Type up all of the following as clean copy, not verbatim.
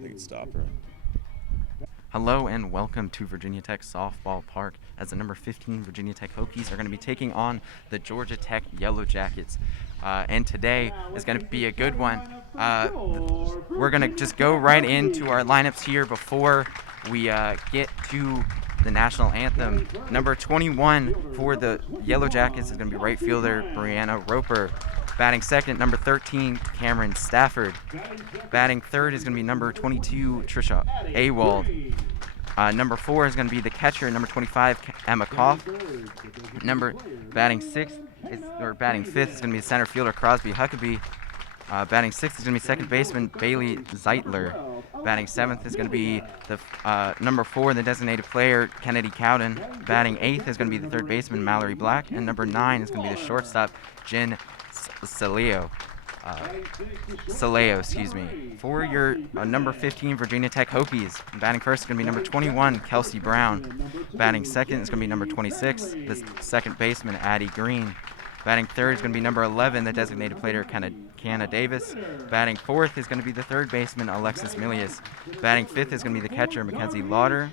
They can stop her. Hello and welcome to Virginia Tech Softball Park as the number 15 Virginia Tech Hokies are going to be taking on the Georgia Tech Yellow Jackets. And today is going to be a good one. We're going to just go right into our lineups here before we get to the national anthem. Number 21 for the Yellow Jackets is going to be right fielder Brianna Roper. Batting second, number 13, Cameron Stafford. Batting third is going to be number 22, Trisha Awald. Number 4 is going to be the catcher, number 25, Emma Koff. Batting fifth is going to be center fielder Crosby Huckabee. Batting sixth is going to be second baseman Bailey Zeitler. Batting seventh is going to be the number 4, the designated player Kennedy Cowden. Batting eighth is going to be the third baseman Mallory Black, and number 9 is going to be the shortstop Jen Saleo. For your number 15 Virginia Tech Hokies, batting first is going to be number 21, Kelsey Brown. Batting second is going to be number 26, the second baseman, Addie Green. Batting third is going to be number 11, the designated player, Canna Davis. Batting fourth is going to be the third baseman, Alexis Milius. Batting fifth is going to be the catcher, Mckenzie Lotter.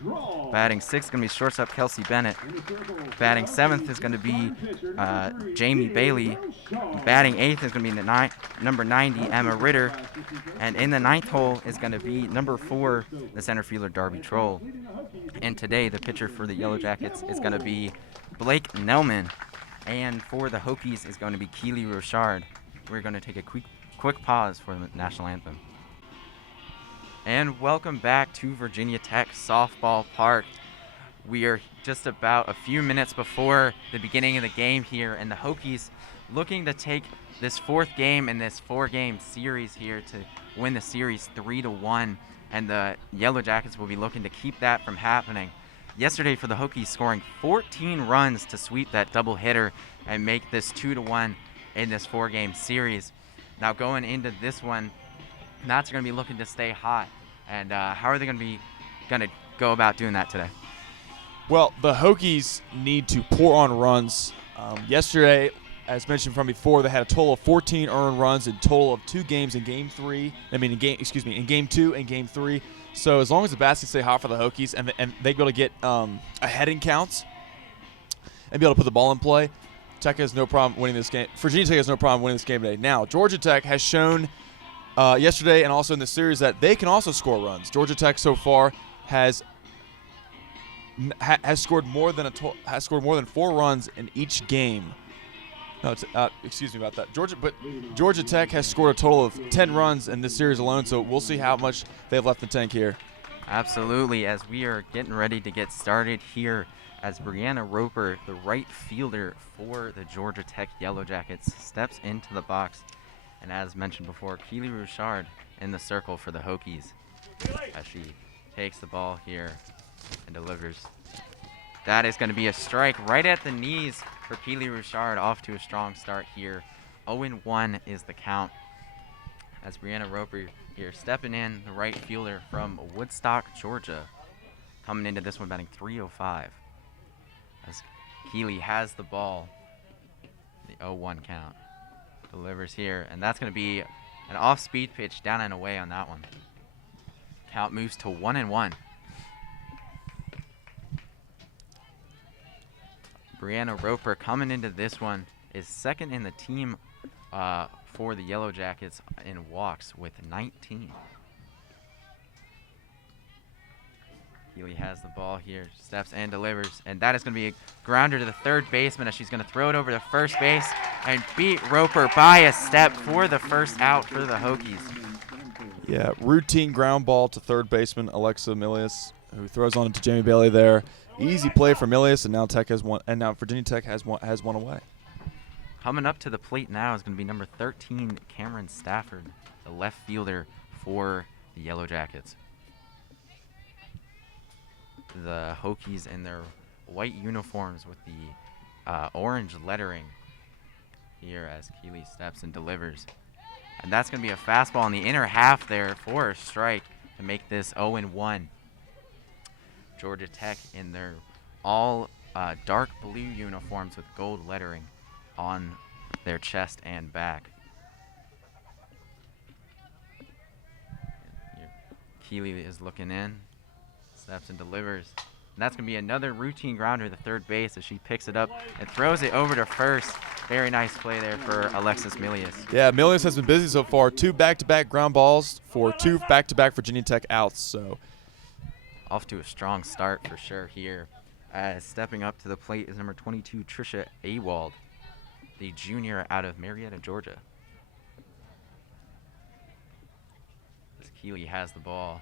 Batting sixth is going to be shortstop, Kelsey Bennett. Batting seventh is going to be Jamie Bailey. Batting eighth is going to be number 90, Emma Ritter. And in the ninth hole is going to be number 4, the center fielder, Darby Troll. And today, the pitcher for the Yellow Jackets is going to be Blake Nelman. And for the Hokies is going to be Keely Rochard. We're going to take a quick pause for the national anthem. And welcome back to Virginia Tech Softball Park. We are just about a few minutes before the beginning of the game here, and the Hokies looking to take this 4th game in this 4-game series here to win the series 3-1, and the Yellow Jackets will be looking to keep that from happening. Yesterday for the Hokies, scoring 14 runs to sweep that doubleheader and make this 2-1 in this 4-game series. Now going into this one, Nats are going to be looking to stay hot. And how are they going to go about doing that today? Well, the Hokies need to pour on runs. Yesterday, as mentioned from before, they had a total of 14 earned runs in total of 2 games in Game 2 and Game 3. So as long as the bats can stay hot for the Hokies and they be able to get ahead in counts and be able to put the ball in play, Tech has no problem winning this game. Virginia Tech has no problem winning this game today. Now, Georgia Tech has shown yesterday and also in the series that they can also score runs. Georgia Tech so far has scored more than 4 runs in each game. No, excuse me about that. Georgia Tech has scored a total of 10 runs in this series alone, so we'll see how much they have left in the tank here. Absolutely, as we are getting ready to get started here, as Brianna Roper, the right fielder for the Georgia Tech Yellow Jackets, steps into the box. And as mentioned before, Keely Rochard in the circle for the Hokies as she takes the ball here and delivers. That is going to be a strike right at the knees for Keely Rochard, off to a strong start here. 0-1 is the count. As Brianna Roper here stepping in, the right fielder from Woodstock, Georgia, coming into this one batting .305. As Keely has the ball, the 0-1 count. Delivers here, and that's going to be an off-speed pitch down and away on that one. Count moves to 1-1. Brianna Roper coming into this one is second in the team for the Yellow Jackets in walks with 19. Keely has the ball here, steps and delivers, and that is going to be a grounder to the third baseman as she's going to throw it over to first base and beat Roper by a step for the first out for the Hokies. Yeah, routine ground ball to third baseman Alexa Milius, who throws on it to Jamie Bailey there. Easy play for Milius, and now Virginia Tech has one away. Coming up to the plate now is going to be number 13, Cameron Stafford, the left fielder for the Yellow Jackets. The Hokies in their white uniforms with the orange lettering here as Keely steps and delivers. And that's going to be a fastball in the inner half there for a strike to make this 0-1. Georgia Tech in their all dark blue uniforms with gold lettering on their chest and back. Keely is looking in, steps and delivers. And that's going to be another routine grounder to third base as she picks it up and throws it over to first. Very nice play there for Alexis Milius. Yeah, Milius has been busy so far. 2 back-to-back ground balls for 2 back-to-back Virginia Tech outs. So off to a strong start for sure here. Stepping up to the plate is number 22, Trisha Awald, the junior out of Marietta, Georgia. As Keely has the ball,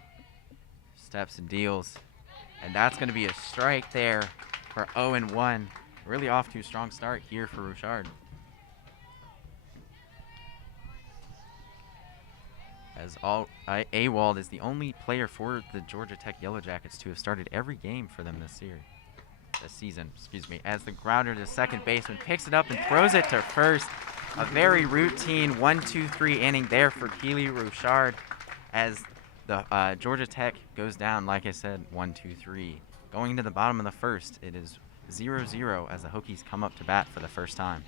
steps and deals. And that's going to be a strike there for 0-1. Really off to a strong start here for Rochard. As Awald is the only player for the Georgia Tech Yellow Jackets to have started every game for them this season. As the grounder to second baseman picks it up and throws it to first. A very routine 1-2-3 inning there for Keely Rochard as the Georgia Tech goes down, like I said, 1-2-3. Going into the bottom of the first, it is 0-0 as the Hokies come up to bat for the first time.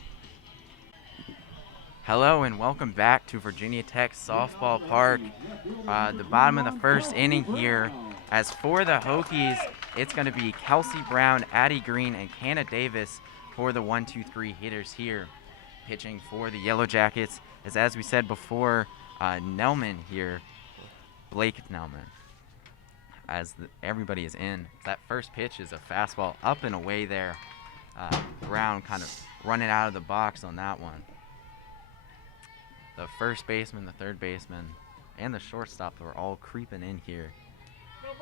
Hello and welcome back to Virginia Tech Softball Park. The bottom of the first inning here. As for the Hokies, it's going to be Kelsey Brown, Addie Green, and Hannah Davis for the 1-2-3 hitters here. Pitching for the Yellow Jackets is, as we said before, Nelman here. Blake Nelman, as everybody is in. That first pitch is a fastball up and away there. Brown kind of running out of the box on that one. The first baseman, the third baseman, and the shortstop are all creeping in here.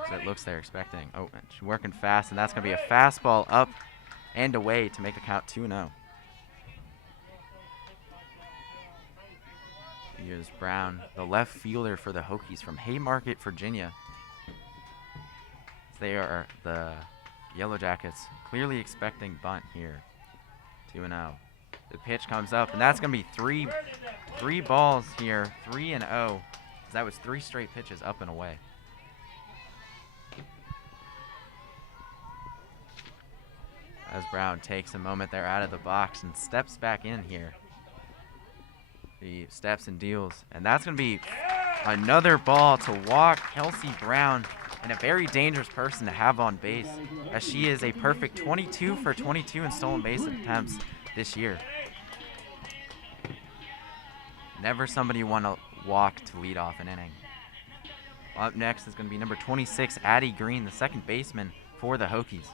So it looks they're expecting. Oh, she's working fast, and that's going to be a fastball up and away to make the count 2-0. Here's Brown, the left fielder for the Hokies from Haymarket, Virginia. They are the Yellow Jackets clearly expecting bunt here. 2-0. The pitch comes up, and that's going to be three balls here, 3-0. That was 3 straight pitches up and away. As Brown takes a moment there out of the box and steps back in here. He steps and deals, and that's going to be another ball to walk Kelsey Brown, and a very dangerous person to have on base, as she is a perfect 22 for 22 in stolen base attempts this year. Never somebody want to walk to lead off an inning. Up next is going to be number 26, Addie Green, the second baseman for the Hokies.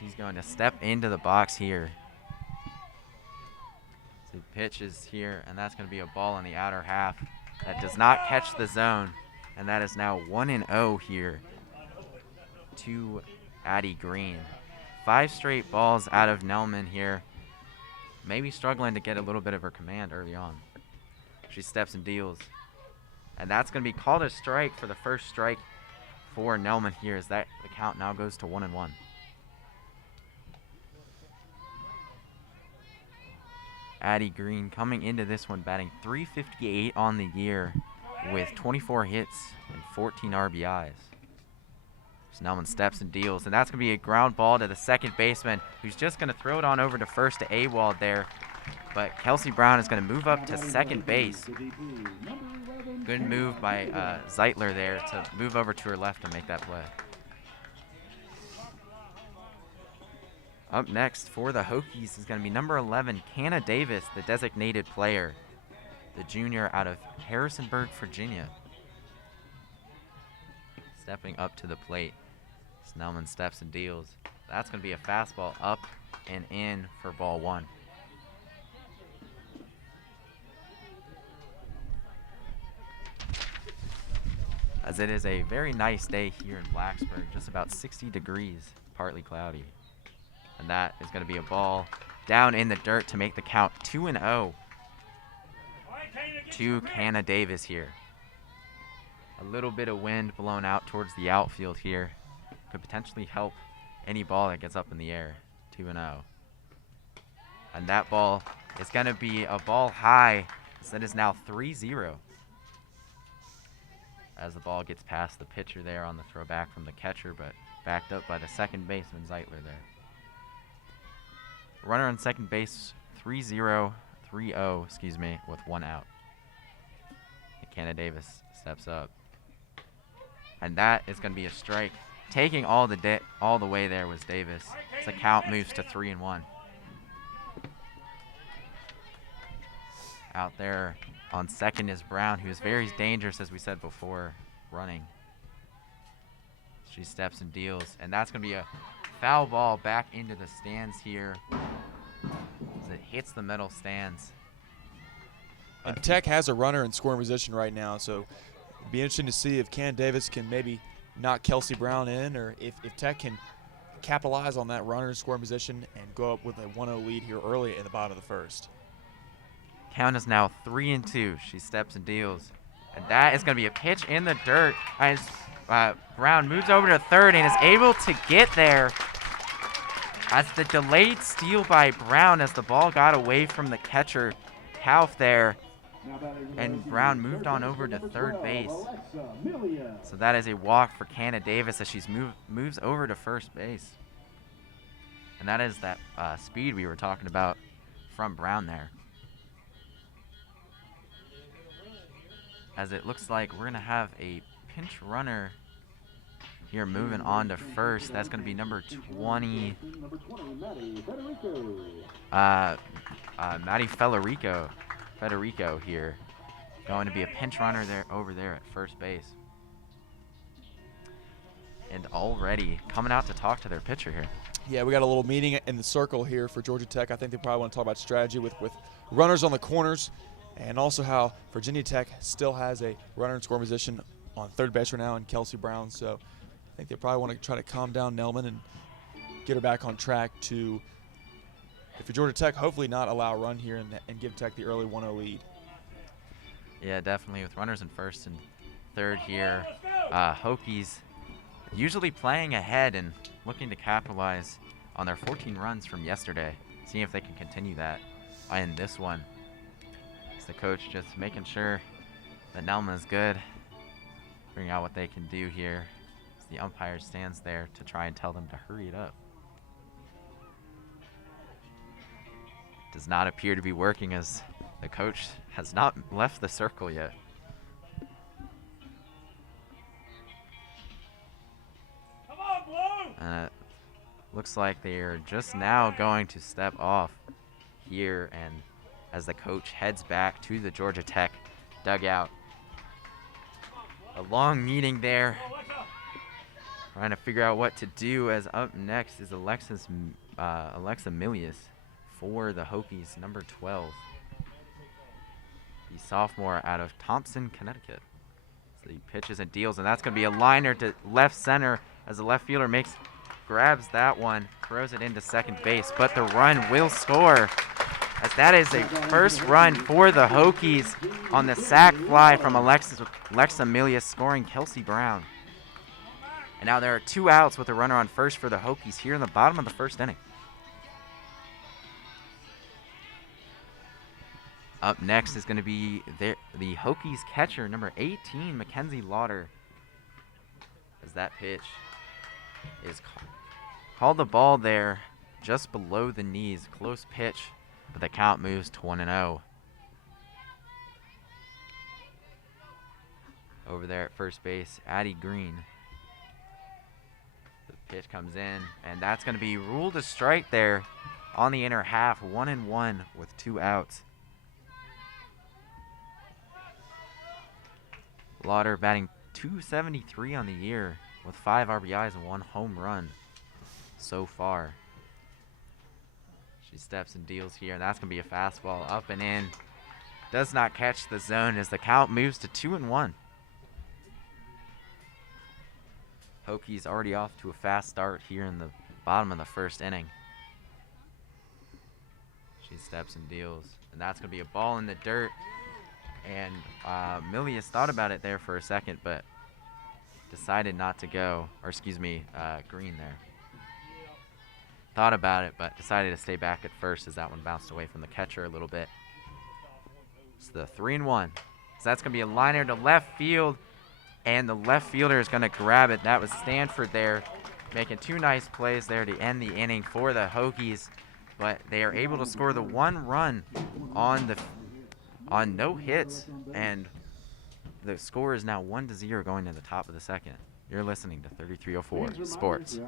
She's going to step into the box here. The pitch is here, and that's going to be a ball in the outer half that does not catch the zone, and that is now 1-0 here to Addie Green. 5 straight balls out of Nelman here. Maybe struggling to get a little bit of her command early on. She steps and deals, and that's going to be called a strike for the first strike for Nelman here, as that the count now goes to 1-1. Addie Green coming into this one batting .358 on the year with 24 hits and 14 RBIs. Snellman steps and deals, and that's going to be a ground ball to the second baseman, who's just going to throw it on over to first to Awald there. But Kelsey Brown is going to move up to second base. Good move by Zeitler there to move over to her left and make that play. Up next for the Hokies is going to be number 11, Hannah Davis, the designated player, the junior out of Harrisonburg, Virginia. Stepping up to the plate. Snellman steps and deals. That's going to be a fastball up and in for ball 1. As it is a very nice day here in Blacksburg, just about 60 degrees, partly cloudy. And that is going to be a ball down in the dirt to make the count 2-0 to Hannah Davis here. A little bit of wind blown out towards the outfield here could potentially help any ball that gets up in the air. 2-0. And that ball is going to be a ball high. So that is now 3-0. As the ball gets past the pitcher there on the throwback from the catcher, but backed up by the second baseman, Zeitler there. Runner on second base, 3-0, with 1 out. Canada Davis steps up. And that is going to be a strike. Taking all the way there was Davis. So the count moves to 3-1. Out there on second is Brown, who is very dangerous, as we said before, running. She steps and deals, and that's going to be a foul ball back into the stands here as it hits the metal stands. And Tech has a runner in scoring position right now, so it'd be interesting to see if Canada Davis can maybe knock Kelsey Brown in, or if Tech can capitalize on that runner in scoring position and go up with a 1-0 lead here early in the bottom of the first. Count is now 3-2. She steps and deals. And that is going to be a pitch in the dirt. As Brown moves over to third and is able to get there. As the delayed steal by Brown as the ball got away from the catcher, Kauf there. And Brown moved on over to third base. So that is a walk for Canada Davis as she moves over to first base. And that is that speed we were talking about from Brown there. As it looks like we're going to have a pinch runner here moving on to first. That's going to be number 20, Maddie Federico here. Going to be a pinch runner there over there at first base. And already coming out to talk to their pitcher here. Yeah, we got a little meeting in the circle here for Georgia Tech. I think they probably want to talk about strategy with runners on the corners, and also how Virginia Tech still has a runner in scoring position on third base right now in Kelsey Brown. So I think they probably want to try to calm down Nelman and get her back on track to, if you're Georgia Tech, hopefully not allow a run here and give Tech the early 1-0 lead. Yeah, definitely with runners in first and third here. Hokies usually playing ahead and looking to capitalize on their 14 runs from yesterday. Seeing if they can continue that in this one. The coach just making sure that Nelma is good, figuring out what they can do here. As the umpire stands there to try and tell them to hurry it up. Does not appear to be working as the coach has not left the circle yet. Come on, Blue! Looks like they are just now going to step off here, and as the coach heads back to the Georgia Tech dugout. A long meeting there, trying to figure out what to do, as up next is Alexa Milius for the Hokies, number 12. The sophomore out of Thompson, Connecticut. So he pitches and deals, and that's going to be a liner to left center as the left fielder grabs that one, throws it into second base, but the run will score. As that is a first run for the Hokies on the sac fly from Alexa Milius, scoring Kelsey Brown. And now there are 2 outs with a runner on first for the Hokies here in the bottom of the first inning. Up next is going to be the Hokies catcher, number 18, Mckenzie Lotter. As that pitch is called the ball there just below the knees. Close pitch, but the count moves to 1-0. Over there at first base, Addie Green. The pitch comes in, and that's going to be ruled a strike there on the inner half. 1-1 with 2 outs. Lotter batting .273 on the year with 5 RBIs and 1 home run so far. She steps and deals here, and that's going to be a fastball up and in. Does not catch the zone as the count moves to 2-1. Hokies already off to a fast start here in the bottom of the first inning. She steps and deals, and that's going to be a ball in the dirt. And Milius thought about it there for a second, but decided not to go. Or excuse me, Green there. Thought about it, but decided to stay back at first as that one bounced away from the catcher a little bit. It's the 3-1. So that's going to be a liner to left field, and the left fielder is going to grab it. That was Stanford there, making 2 nice plays there to end the inning for the Hokies, but they are able to score the 1 run on no hits, and The score is now 1-0 going to the top of the second. You're listening to 3304 Sports.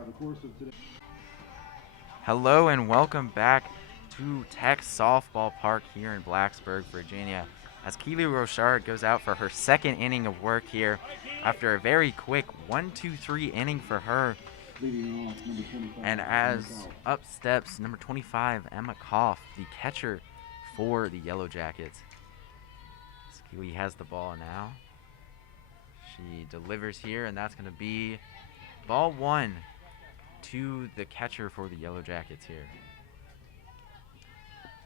Hello and welcome back to Tech Softball Park here in Blacksburg, Virginia, as Keely Rochard goes out for her second inning of work here after a very quick 1-2-3 inning for her. And as up steps number 25, Emma Koff, the catcher for the Yellow Jackets. Keely has the ball now. She delivers here, and that's going to be ball one to the catcher for the Yellow Jackets here.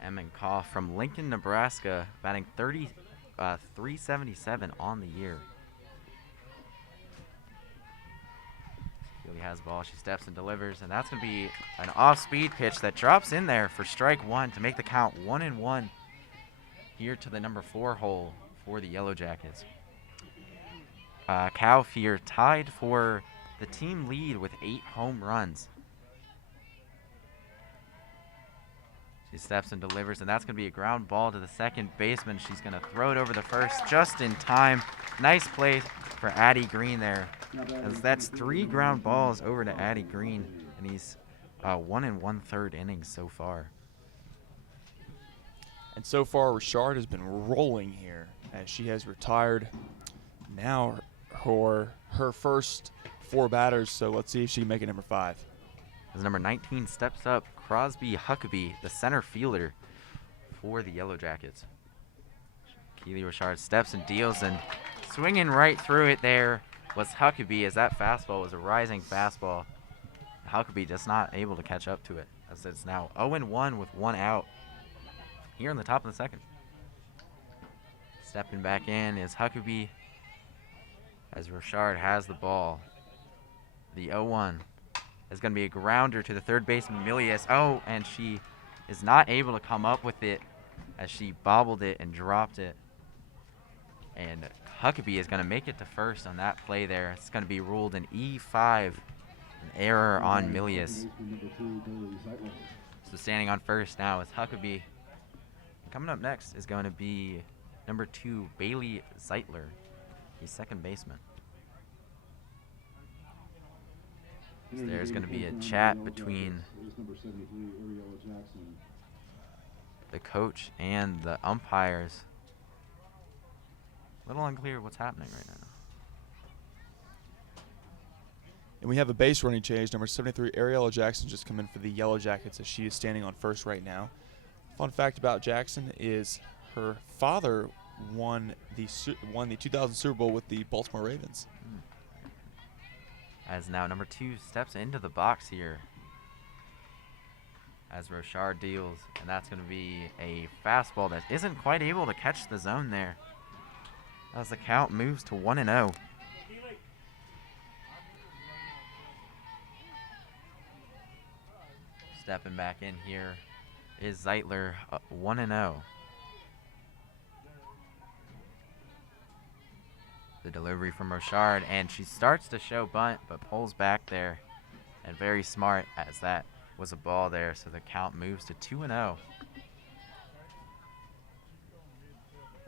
Emma Koff from Lincoln, Nebraska, batting 377 on the year. Keely has the ball. She steps and delivers, and that's going to be an off-speed pitch that drops in there for strike one to make the count 1-1 here to the number 4 hole for the Yellow Jackets. Kauf here tied for the team lead with 8 home runs. She steps and delivers, and that's going to be a ground ball to the second baseman. She's going to throw it over the first just in time. Nice play for Addie Green there, as that's 3 ground balls over to Addie Green in these 1 1/3 innings so far. And so far, Rochard has been rolling here as she has retired now her first 4 batters. So let's see if she can make it number 5. As number 19 steps up, Crosby Huckabee, the center fielder for the Yellow Jackets. Keely Rochard steps and deals, and swinging right through it there was Huckabee, as that fastball was a rising fastball. Huckabee just not able to catch up to it, as it's now 0-1 with 1 out here in the top of the second. Stepping back in is Huckabee, as Rochard has the ball. The 0-1 is going to be a grounder to the third baseman, Milius. Oh, and she is not able to come up with it as she bobbled it and dropped it. And Huckabee is going to make it to first on that play there. It's going to be ruled an E5, an error on Milius. So standing on first now is Huckabee. Coming up next is going to be number 2, Bailey Zeitler, the second baseman. So there's going to be a chat between the coach and the umpires. A little unclear what's happening right now. And we have a base running change. Number 73, Ariella Jackson, just come in for the Yellow Jackets as she is standing on first right now. Fun fact about Jackson is her father won the 2000 Super Bowl with the Baltimore Ravens. As now number 2 steps into the box here as Rochard deals, and that's going to be a fastball that isn't quite able to catch the zone there as the count moves to 1-0. Stepping back in here is Zeitler, 1-0. The delivery from Rochard, and she starts to show bunt, but pulls back there, and very smart, as that was a ball there, so the count moves to 2-0.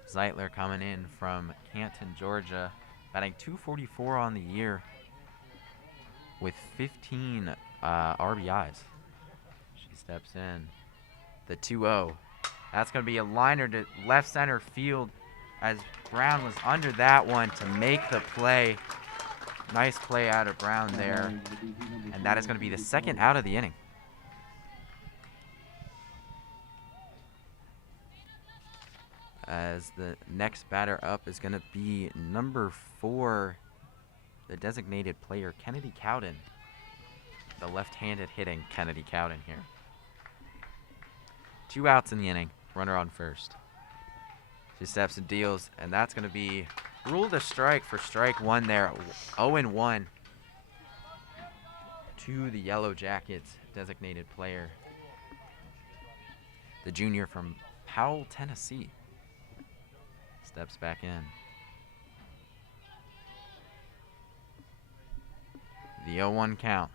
Zeitler coming in from Canton, Georgia, batting .244 on the year with 15 RBIs. She steps in. The 2-0. That's going to be a liner to left center field, as Brown was under that one to make the play. Nice play out of Brown there. And that is going to be the second out of the inning. As the next batter up is going to be number 4, the designated player, Kennedy Cowden. The left-handed hitting Kennedy Cowden here. 2 outs in the inning. Runner on first. She steps and deals, and that's going to be ruled a strike for strike 1 there. 0-1 to the Yellow Jackets designated player, the junior from Powell, Tennessee. Steps back in. The 0-1 count.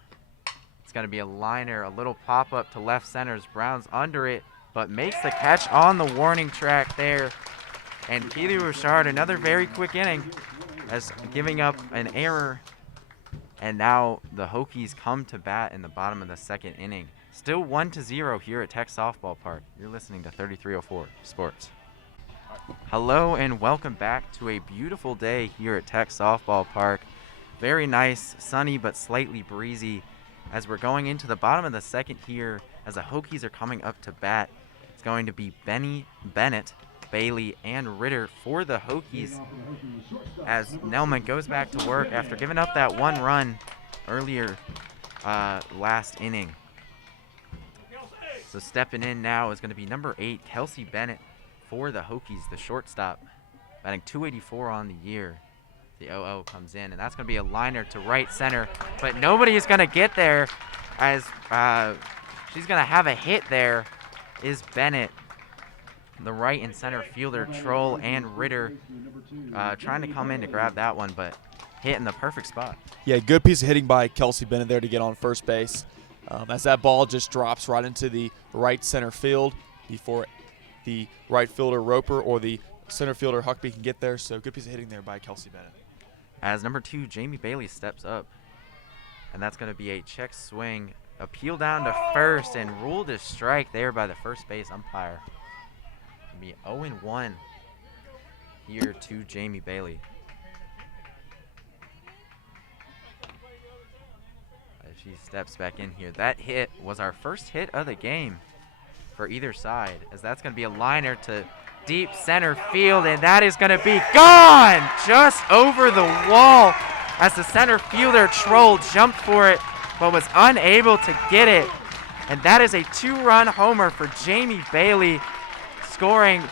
It's going to be a liner, a little pop-up to left center as Brown's under it, but makes the catch on the warning track there. And Keely Rochard, another very quick inning, as giving up an error. And now the Hokies come to bat in the bottom of the second inning. Still 1-0 here at Tech Softball Park. You're listening to 3304 Sports. Hello and welcome back to a beautiful day here at Tech Softball Park. Very nice, sunny but slightly breezy as we're going into the bottom of the second here as the Hokies are coming up to bat. It's going to be Bennett, Bailey, and Ritter for the Hokies as Nelman goes back to work after giving up that one run earlier last inning. So stepping in now is going to be number 8, Kelsey Bennett for the Hokies, the shortstop, batting .284 on the year. The 0-0 comes in, and that's going to be a liner to right center, but nobody is going to get there as she's going to have a hit there is Bennett. The right and center fielder, Troll and Ritter, trying to come in to grab that one, but hit in the perfect spot. Yeah, good piece of hitting by Kelsey Bennett there to get on first base. As that ball just drops right into the right center field before the right fielder Roper or the center fielder Huckabee can get there. So good piece of hitting there by Kelsey Bennett. As number 2, Jamie Bailey steps up, and that's going to be a check swing, appeal down to first, and ruled a strike there by the first base umpire. Be 0-1 here to Jamie Bailey. As she steps back in here. That hit was our first hit of the game for either side, as that's going to be a liner to deep center field, and that is going to be gone just over the wall as the center fielder Troll jumped for it but was unable to get it. And that is a 2-run homer for Jamie Bailey, scoring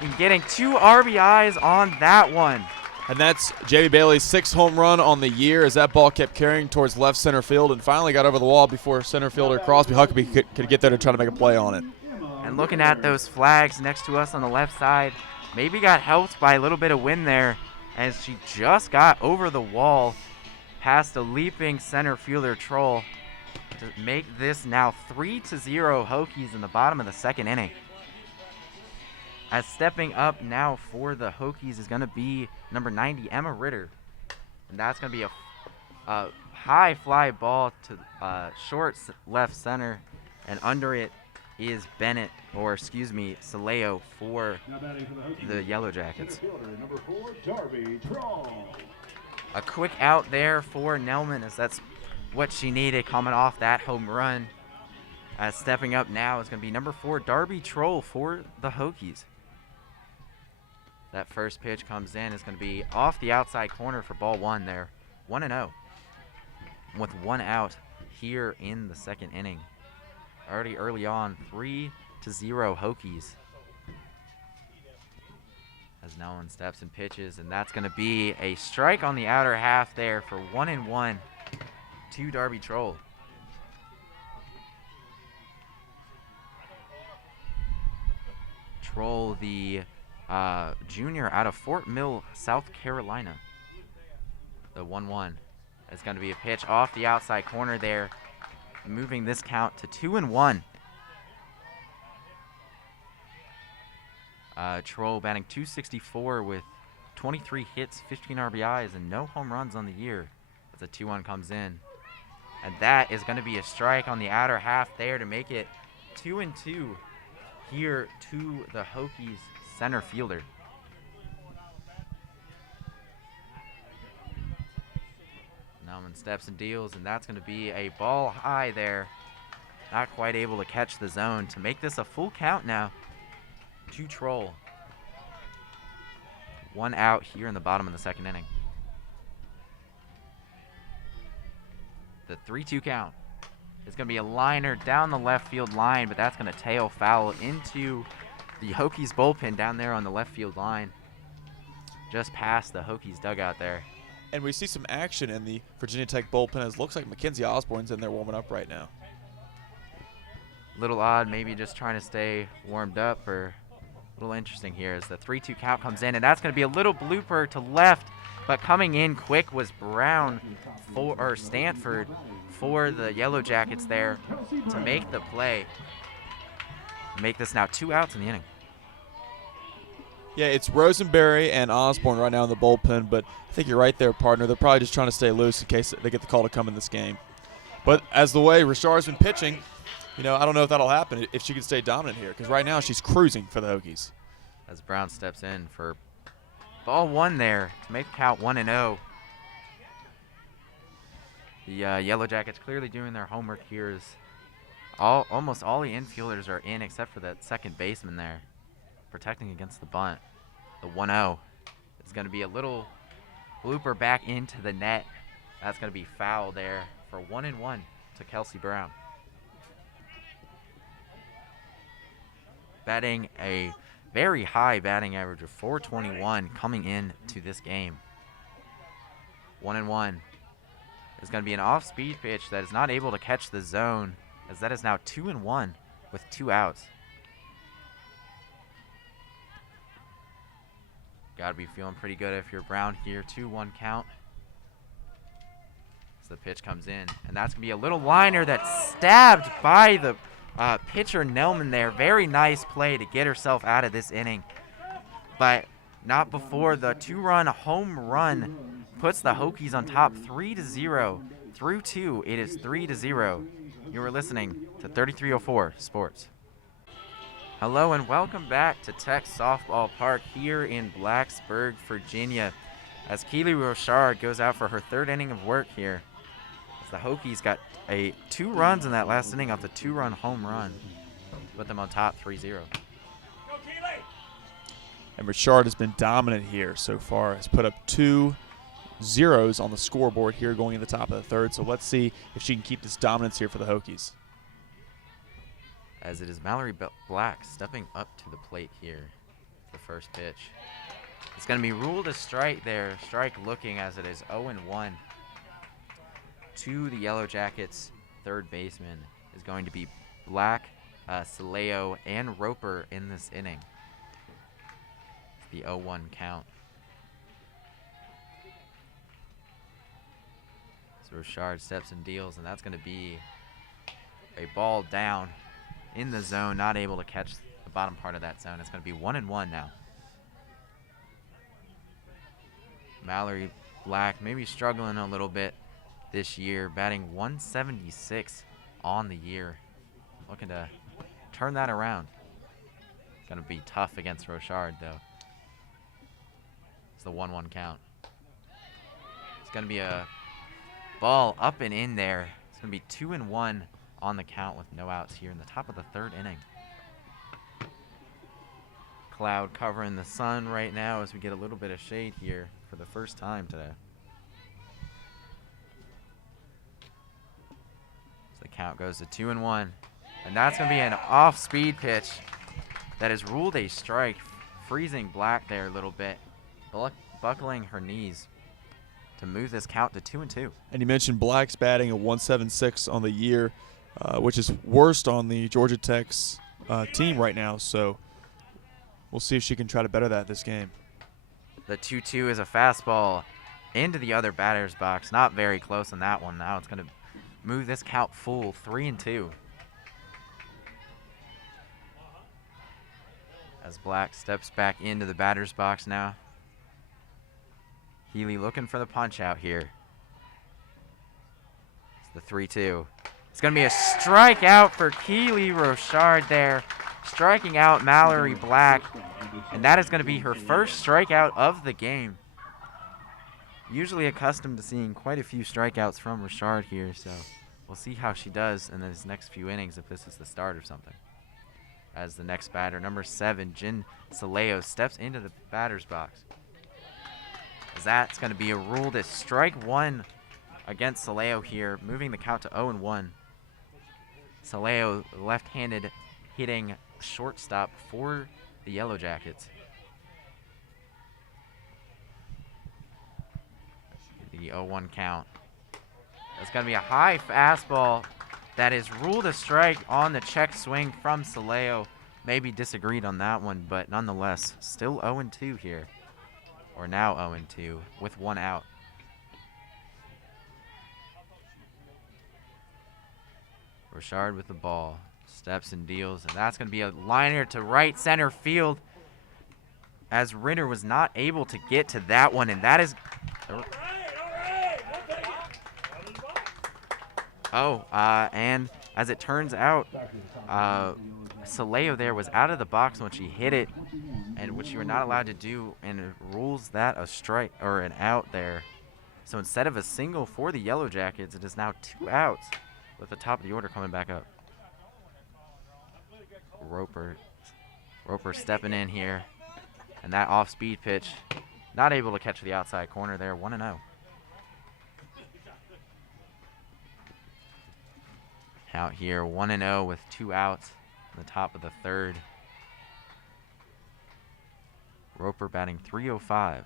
and getting 2 RBIs on that one. And that's Jamie Bailey's 6th home run on the year as that ball kept carrying towards left center field and finally got over the wall before center fielder Crosby Huckabee could get there to try to make a play on it. And looking at those flags next to us on the left side, maybe got helped by a little bit of wind there as she just got over the wall past a leaping center fielder Troll to make this now 3-0 Hokies in the bottom of the second inning. As stepping up now for the Hokies is going to be number 90, Emma Ritter. And that's going to be a high fly ball to short left center. And under it is Bennett, or excuse me, Saleo for the Yellow Jackets. A quick out there for Nelman, as that's what she needed coming off that home run. As stepping up now is going to be number 4, Darby Troll for the Hokies. That first pitch comes in. It's going to be off the outside corner for ball 1 there. 1-0 with 1 out here in the second inning. Already early on, 3-0 Hokies. As Nelman steps and pitches, and that's going to be a strike on the outer half there for 1-1 to Darby Troll. Troll, the junior out of Fort Mill, South Carolina. The 1-1 is going to be a pitch off the outside corner there, moving this count to 2-1. Troll batting .264 with 23 hits, 15 RBIs, and no home runs on the year as the 2-1 comes in. And that is going to be a strike on the outer half there to make it 2-2 here to the Hokies center fielder. Nelman steps and deals, and that's going to be a ball high there. Not quite able to catch the zone to make this a full count now to Troll. 1 out here in the bottom of the second inning. The 3-2 count is going to be a liner down the left field line, but that's going to tail foul into the Hokies bullpen down there on the left field line, just past the Hokies dugout there. And we see some action in the Virginia Tech bullpen as it looks like Mackenzie Osborne's in there warming up right now. Little odd, maybe just trying to stay warmed up, or a little interesting here as the 3-2 count comes in, and that's going to be a little blooper to left, but coming in quick was Stanford for the Yellow Jackets there to make the play. Make this now 2 outs in the inning. Yeah, it's Rosenberry and Osborne right now in the bullpen, but I think you're right there, partner. They're probably just trying to stay loose in case they get the call to come in this game. But as the way Rochard's been pitching, I don't know if that'll happen if she can stay dominant here, because right now she's cruising for the Hokies. As Brown steps in for ball one there to make the count 1-0. The Yellow Jackets clearly doing their homework here as almost all the infielders are in except for that second baseman there, protecting against the bunt. The 1-0 is going to be a little blooper back into the net. That's going to be foul there for 1-1 to Kelsey Brown. Batting a very high batting average of 421 coming into this game. 1-1 is going to be an off-speed pitch that is not able to catch the zone, as that is now 2-1 with 2 outs. Gotta be feeling pretty good if you're Brown here. 2-1 count. As the pitch comes in, and that's gonna be a little liner that's stabbed by the pitcher Nelman there. Very nice play to get herself out of this inning, but not before the 2-run home run puts the Hokies on top 3-0. Through 2, it is 3-0. You are listening to 3304 Sports. Hello and welcome back to Tech Softball Park here in Blacksburg, Virginia, as Keely Rochard goes out for her 3rd inning of work here. As the Hokies got 2 runs in that last inning off the 2-run home run, put them on top 3-0. And Rochard has been dominant here so far. Has put up 2 zeros on the scoreboard here going in the top of the 3rd. So let's see if she can keep this dominance here for the Hokies. As it is Mallory Black stepping up to the plate here. The first pitch. It's going to be ruled a strike there. Strike looking, as it is 0-1 to the Yellow Jackets. 3rd baseman is going to be Black, Saleo, and Roper in this inning. The 0-1 count. So Rochard steps and deals, and that's going to be a ball down in the zone, not able to catch the bottom part of that zone. It's going to be 1-1 now. Mallory Black maybe struggling a little bit this year, batting 176 on the year. Looking to turn that around. It's going to be tough against Rochard, though. It's the 1-1 count. It's going to be a ball up and in there. It's going to be 2-1 on the count with no outs here in the top of the 3rd inning. Cloud covering the sun right now as we get a little bit of shade here for the first time today. So the count goes to 2-1. And that's going to be an off-speed pitch that is ruled a strike, freezing Black there a little bit, buckling her knees to move this count to 2-2. And you mentioned Black's batting a 176 on the year, which is worst on the Georgia Tech's team right now. So we'll see if she can try to better that this game. The 2-2 is a fastball into the other batter's box. Not very close on that one. Now it's going to move this count full 3-2. As Black steps back into the batter's box now. Healy looking for the punch out here. It's the 3-2. It's going to be a strikeout for Keely Rochard there. Striking out Mallory Black. And that is going to be her first strikeout of the game. Usually accustomed to seeing quite a few strikeouts from Rochard here, so we'll see how she does in these next few innings if this is the start or something. As the next batter, number 7, Jen Saleo, steps into the batter's box. As that's going to be a ruled as strike 1 against Saleo here, moving the count to 0-1. Saleo, left-handed hitting shortstop for the Yellow Jackets. The 0-1 count. That's going to be a high fastball that is ruled a strike on the check swing from Saleo. Maybe disagreed on that one, but nonetheless, still 0-2 here. Or now 0-2 with 1 out. Rochard with the ball. Steps and deals, and that's going to be a liner to right center field. as Ritter was not able to get to that one, and that is... and as it turns out, Saleo there was out of the box when she hit it, and which you were not allowed to do, and it rules that a strike or an out there. So instead of a single for the Yellow Jackets, it is now 2 outs with the top of the order coming back up. Roper stepping in here, and that off-speed pitch, not able to catch the outside corner there, 1-0. Out here, 1-0 with 2 outs in the top of the third. Roper batting .305.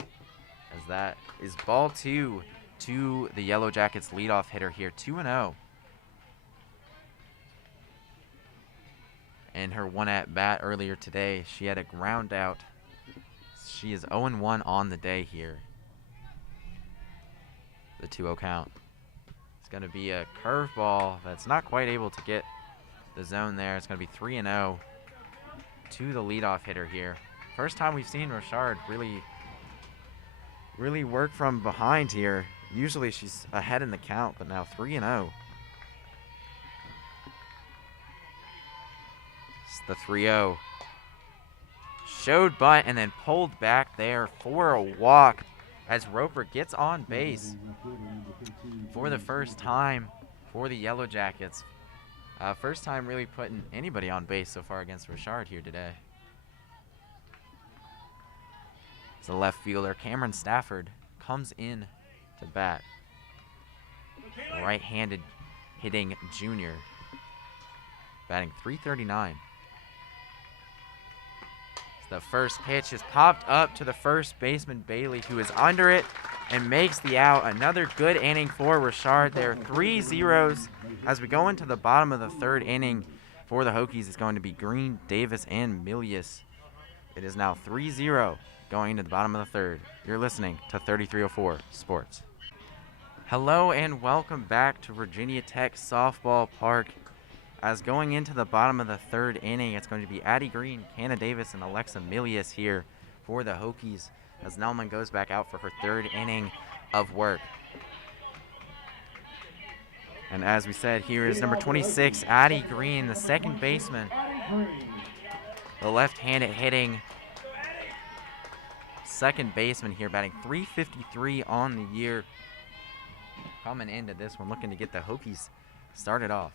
As that is ball 2 to the Yellow Jackets leadoff hitter here, 2-0. And her one at bat earlier today, she had a ground out. She is 0-1 on the day here. The 2-0 count. It's going to be a curveball that's not quite able to get the zone there. It's going to be 3-0 to the leadoff hitter here. First time we've seen Rochard really work from behind here. Usually she's ahead in the count, but now 3-0. It's the 3-0. Showed bunt and then pulled back there for a walk as Roper gets on base for the first time for the Yellow Jackets. First time really putting anybody on base so far against Rochard here today. As the left fielder, Cameron Stafford, comes in to bat. Right-handed hitting junior, batting .339. The first pitch is popped up to the first baseman, Bailey, who is under it and makes the out. Another good inning for Rochard there. 3 zeros as we go into the bottom of the third inning for the Hokies. It's going to be Green, Davis, and Milius. It is now 3-0 going into the bottom of the third. You're listening to 3304 Sports. Hello and welcome back to Virginia Tech Softball Park. As going into the bottom of the third inning, it's going to be Addie Green, Hannah Davis, and Alexa Milius here for the Hokies as Nelman goes back out for her third inning of work. And as we said, here is number 26, Addie Green, the second baseman. The left-handed hitting second baseman here, batting .353 on the year. Coming into this one, looking to get the Hokies started off.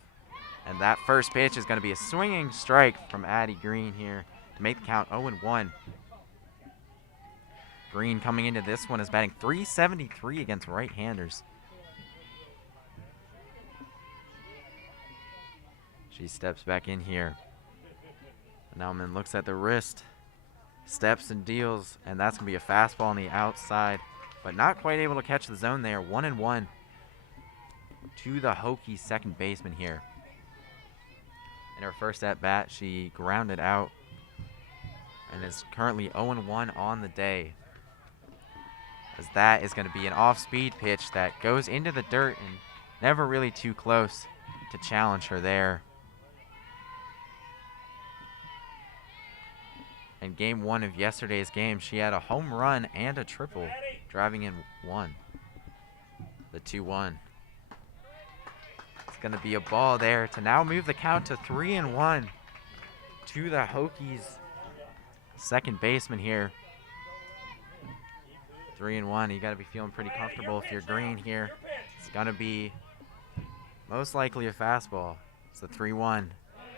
And that first pitch is going to be a swinging strike from Addie Green here to make the count 0-1. Green coming into this one is batting .373 against right-handers. She steps back in here. Nauman looks at the wrist, steps and deals, and that's going to be a fastball on the outside, but not quite able to catch the zone there. 1-1 to the Hokies second baseman here. In her first at-bat, she grounded out and is currently 0-1 on the day. As that is going to be an off-speed pitch that goes into the dirt and never really too close to challenge her there. In game one of yesterday's game, she had a home run and a triple, driving in one. The 2-1. Going to be a ball there to now move the count to 3-1 to the Hokies second baseman here. 3-1. You got to be feeling pretty comfortable if you're Green here. It's going to be most likely a fastball. It's the 3-1.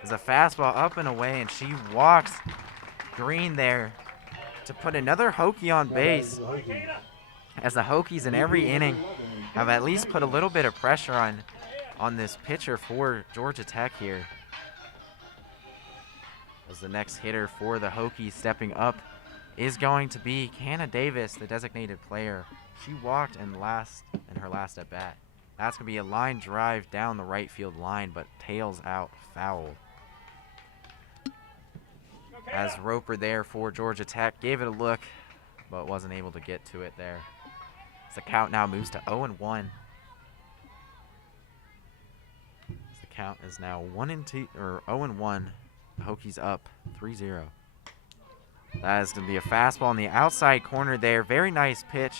There's a fastball up and away, and she walks Green there to put another Hokie on base. As the Hokies in every inning have at least put a little bit of pressure on this pitcher for Georgia Tech here. As the next hitter for the Hokies stepping up is going to be Hannah Davis, the designated player. She walked in her last at bat. That's going to be a line drive down the right field line, but tails out foul. As Roper there for Georgia Tech gave it a look, but wasn't able to get to it there. As the count now moves to 0-1. Count is now 0-1. The Hokies up 3-0. That is going to be a fastball in the outside corner there. Very nice pitch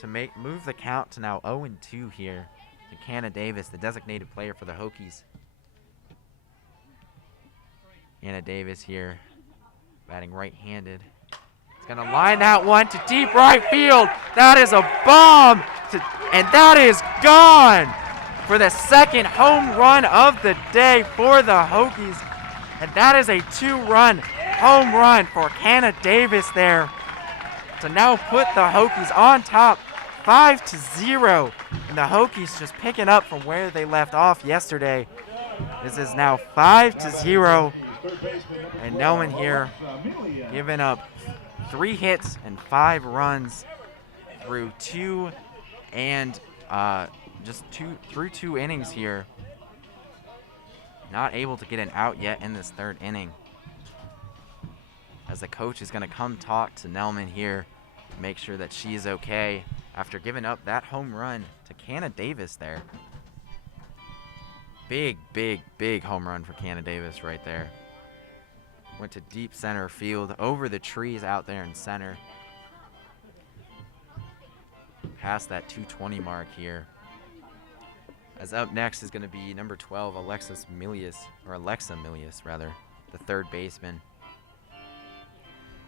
to move the count to now 0-2 here to Hannah Davis, the designated player for the Hokies. Hannah Davis here, batting right-handed. It's going to line that one to deep right field. That is a bomb, and that is gone for the second home run of the day for the Hokies. And that is a 2-run home run for Hannah Davis there to now put the Hokies on top 5-0. And the Hokies just picking up from where they left off yesterday. This is now 5-0. And Nelman here giving up 3 hits and 5 runs through 2 innings here. Not able to get an out yet in this 3rd inning. As the coach is going to come talk to Nelman here to make sure that she is okay after giving up that home run to Hannah Davis there. Big, big, big home run for Hannah Davis right there. Went to deep center field, over the trees out there in center. Past that 220 mark here. As up next is going to be number 12, Alexa Milius, the 3rd baseman.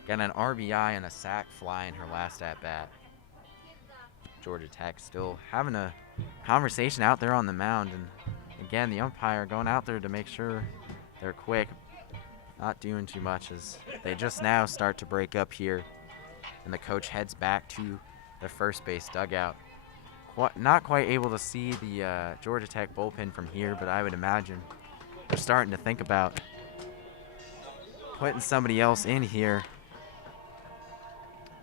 Got an RBI and a sac fly in her last at-bat. Georgia Tech still having a conversation out there on the mound. And again, the umpire going out there to make sure they're quick. Not doing too much as they just now start to break up here. And the coach heads back to the first base dugout. Not quite able to see the Georgia Tech bullpen from here, but I would imagine they're starting to think about putting somebody else in here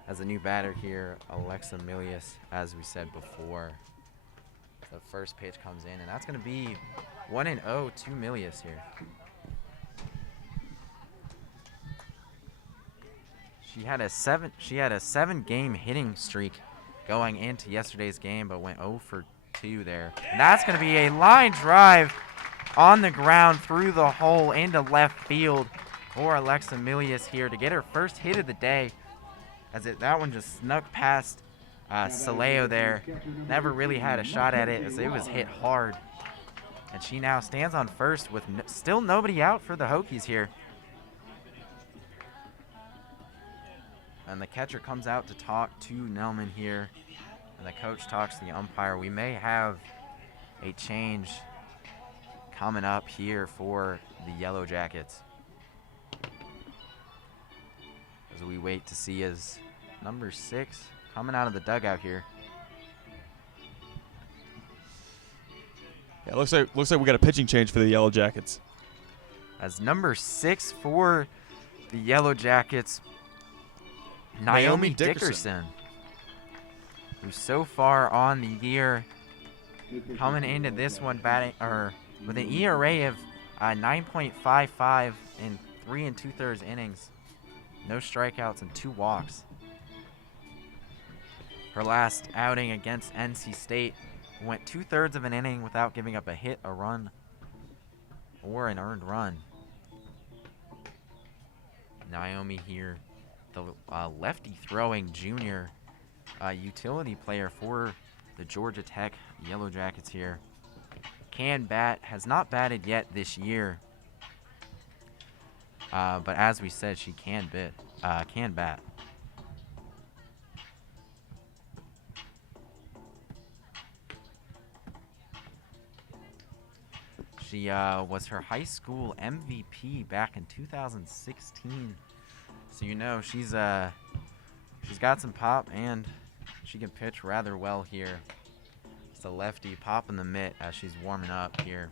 as a new batter here, Alexa Milius, as we said before. The first pitch comes in, and that's going to be 1-0 to Milius here. She had a 7-game hitting streak going into yesterday's game, but went 0 for 2 there. And that's going to be a line drive on the ground through the hole into left field for Alexa Milius here to get her first hit of the day. That one just snuck past Saleo there. Never really had a shot at it as it was hit hard. And she now stands on first with still nobody out for the Hokies here. And the catcher comes out to talk to Nelman here. And the coach talks to the umpire. We may have a change coming up here for the Yellow Jackets. As we wait to see as number 6 coming out of the dugout here. Yeah, looks like we got a pitching change for the Yellow Jackets. As number 6 for the Yellow Jackets, Naomi Dickerson, who's so far on the year coming into this one batting with an ERA of 9.55 in 3 2/3 innings, no strikeouts and 2 walks. Her last outing against NC State went 2/3 of an inning without giving up a hit, a run, or an earned run. Naomi here, the lefty throwing junior utility player for the Georgia Tech Yellow Jackets here. Can bat, has not batted yet this year. But as we said, she can bat. She was her high school MVP back in 2016. So she's got some pop and she can pitch rather well here. It's a lefty popping the mitt as she's warming up here.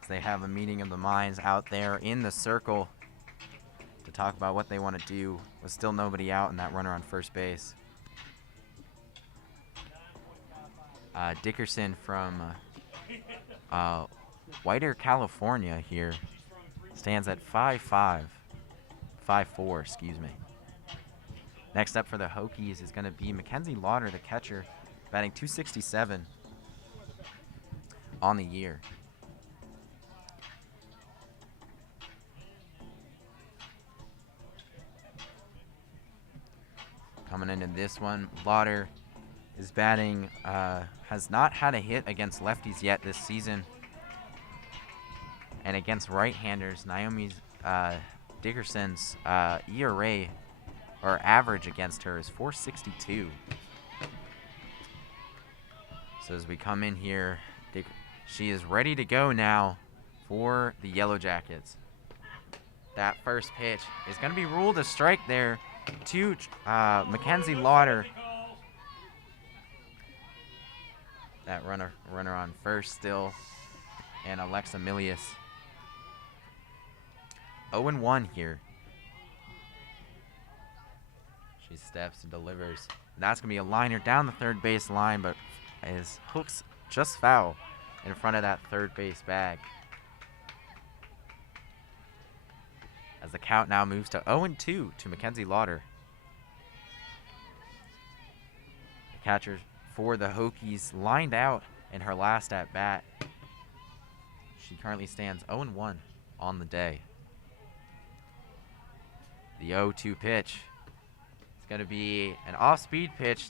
So they have a meeting of the minds out there in the circle to talk about what they want to do with still nobody out and that runner on first base. Dickerson from Whiter, California here stands at 5'4", excuse me. Next up for the Hokies is going to be Mckenzie Lotter, the catcher, batting .267 on the year. coming into this one. Lotter is batting, has not had a hit against lefties yet this season. And against right-handers, Naomi Dickerson's ERA, or average against her, is .462. So as we come in here, she is ready to go now for the Yellow Jackets. That first pitch is going to be ruled a strike there to Mckenzie Lotter. That runner on first still, and Alexa Milius. 0-1 here. She steps and delivers. That's going to be a liner down the third base line, but his hook's just foul in front of that third base bag. As the count now moves to 0-2 to Mckenzie Lotter. The catcher for the Hokies lined out in her last at bat. She currently stands 0-1 on the day. The 0-2 pitch. It's going to be an off-speed pitch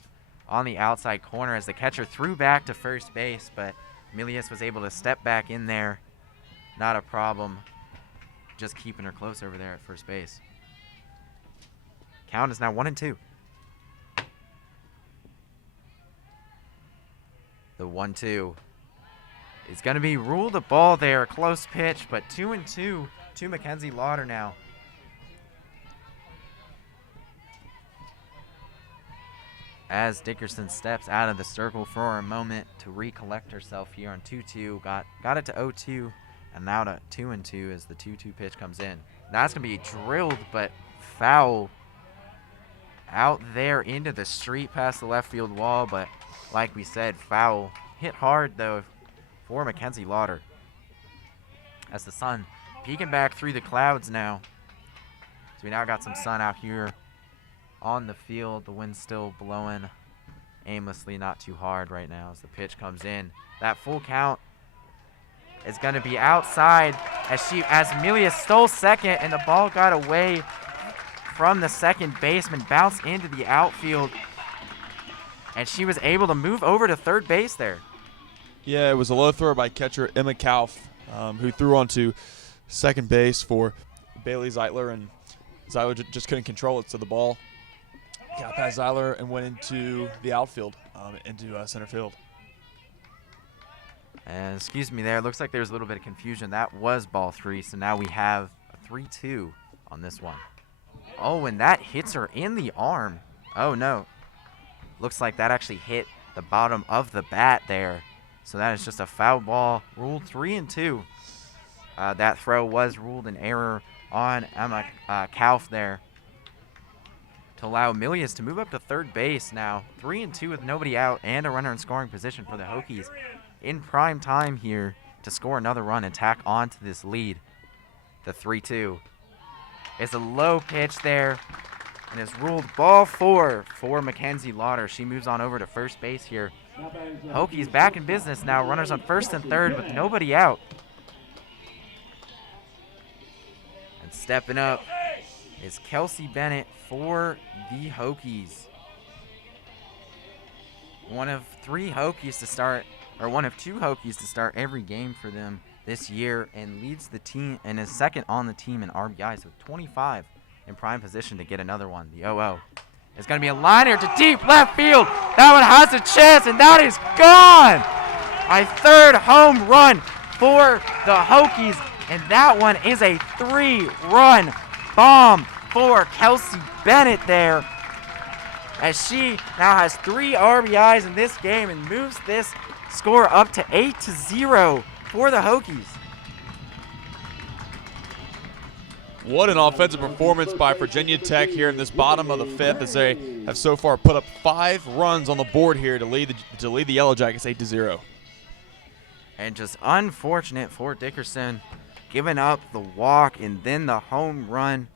on the outside corner as the catcher threw back to first base, but Milius was able to step back in there. Not a problem. Just keeping her close over there at first base. Count is now 1-2. The 1-2 is going to be ruled a ball there. Close pitch, but 2-2 to Mckenzie Lotter now. As Dickerson steps out of the circle for a moment to recollect herself here on 2-2. Got it to 0-2, and now to 2-2 as the 2-2 pitch comes in. That's going to be drilled, but foul out there into the street past the left field wall, but like we said, foul. Hit hard, though, for Mckenzie Lotter. As the sun peeking back through the clouds now. So we now got some sun out here on the field. The wind's still blowing aimlessly, not too hard right now as the pitch comes in. That full count is going to be outside as Milius stole second, and the ball got away from the second baseman, bounced into the outfield, and she was able to move over to third base there. Yeah, it was a low throw by catcher Emma Kauf, who threw onto second base for Bailey Zeitler, and Zeitler just couldn't control it, so the ball got past Zeitler and went into the outfield, into center field. And excuse me there, it looks like there's a little bit of confusion. That was ball 3, so now we have a 3-2 on this one. Oh, and that hits her in the arm. Oh, no. Looks like that actually hit the bottom of the bat there. So that is just a foul ball, ruled 3-2. That throw was ruled an error on Emma Kauf there to allow Milius to move up to third base now. 3-2 with nobody out and a runner in scoring position for the Hokies in prime time here to score another run and tack on to this lead. The 3-2. It's a low pitch there, and it's ruled ball 4 for Mckenzie Lotter. She moves on over to first base here. Hokies back in business now. Runners on first and third with nobody out. And stepping up is Kelsey Bennett for the Hokies. One of 2 Hokies to start every game for them this year, and leads the team and is second on the team in RBIs with 25 in prime position to get another one. The 0-0 is going to be a liner to deep left field. That one has a chance, and that is gone. A third home run for the Hokies, and that one is a 3-run bomb for Kelsey Bennett there, as she now has 3 RBIs in this game and moves this score up to 8-0 for the Hokies. What an offensive performance by Virginia Tech here in this bottom of the 5th, as they have so far put up 5 runs on the board here to lead the Yellow Jackets 8-0. And just unfortunate for Dickerson, giving up the walk and then the home run.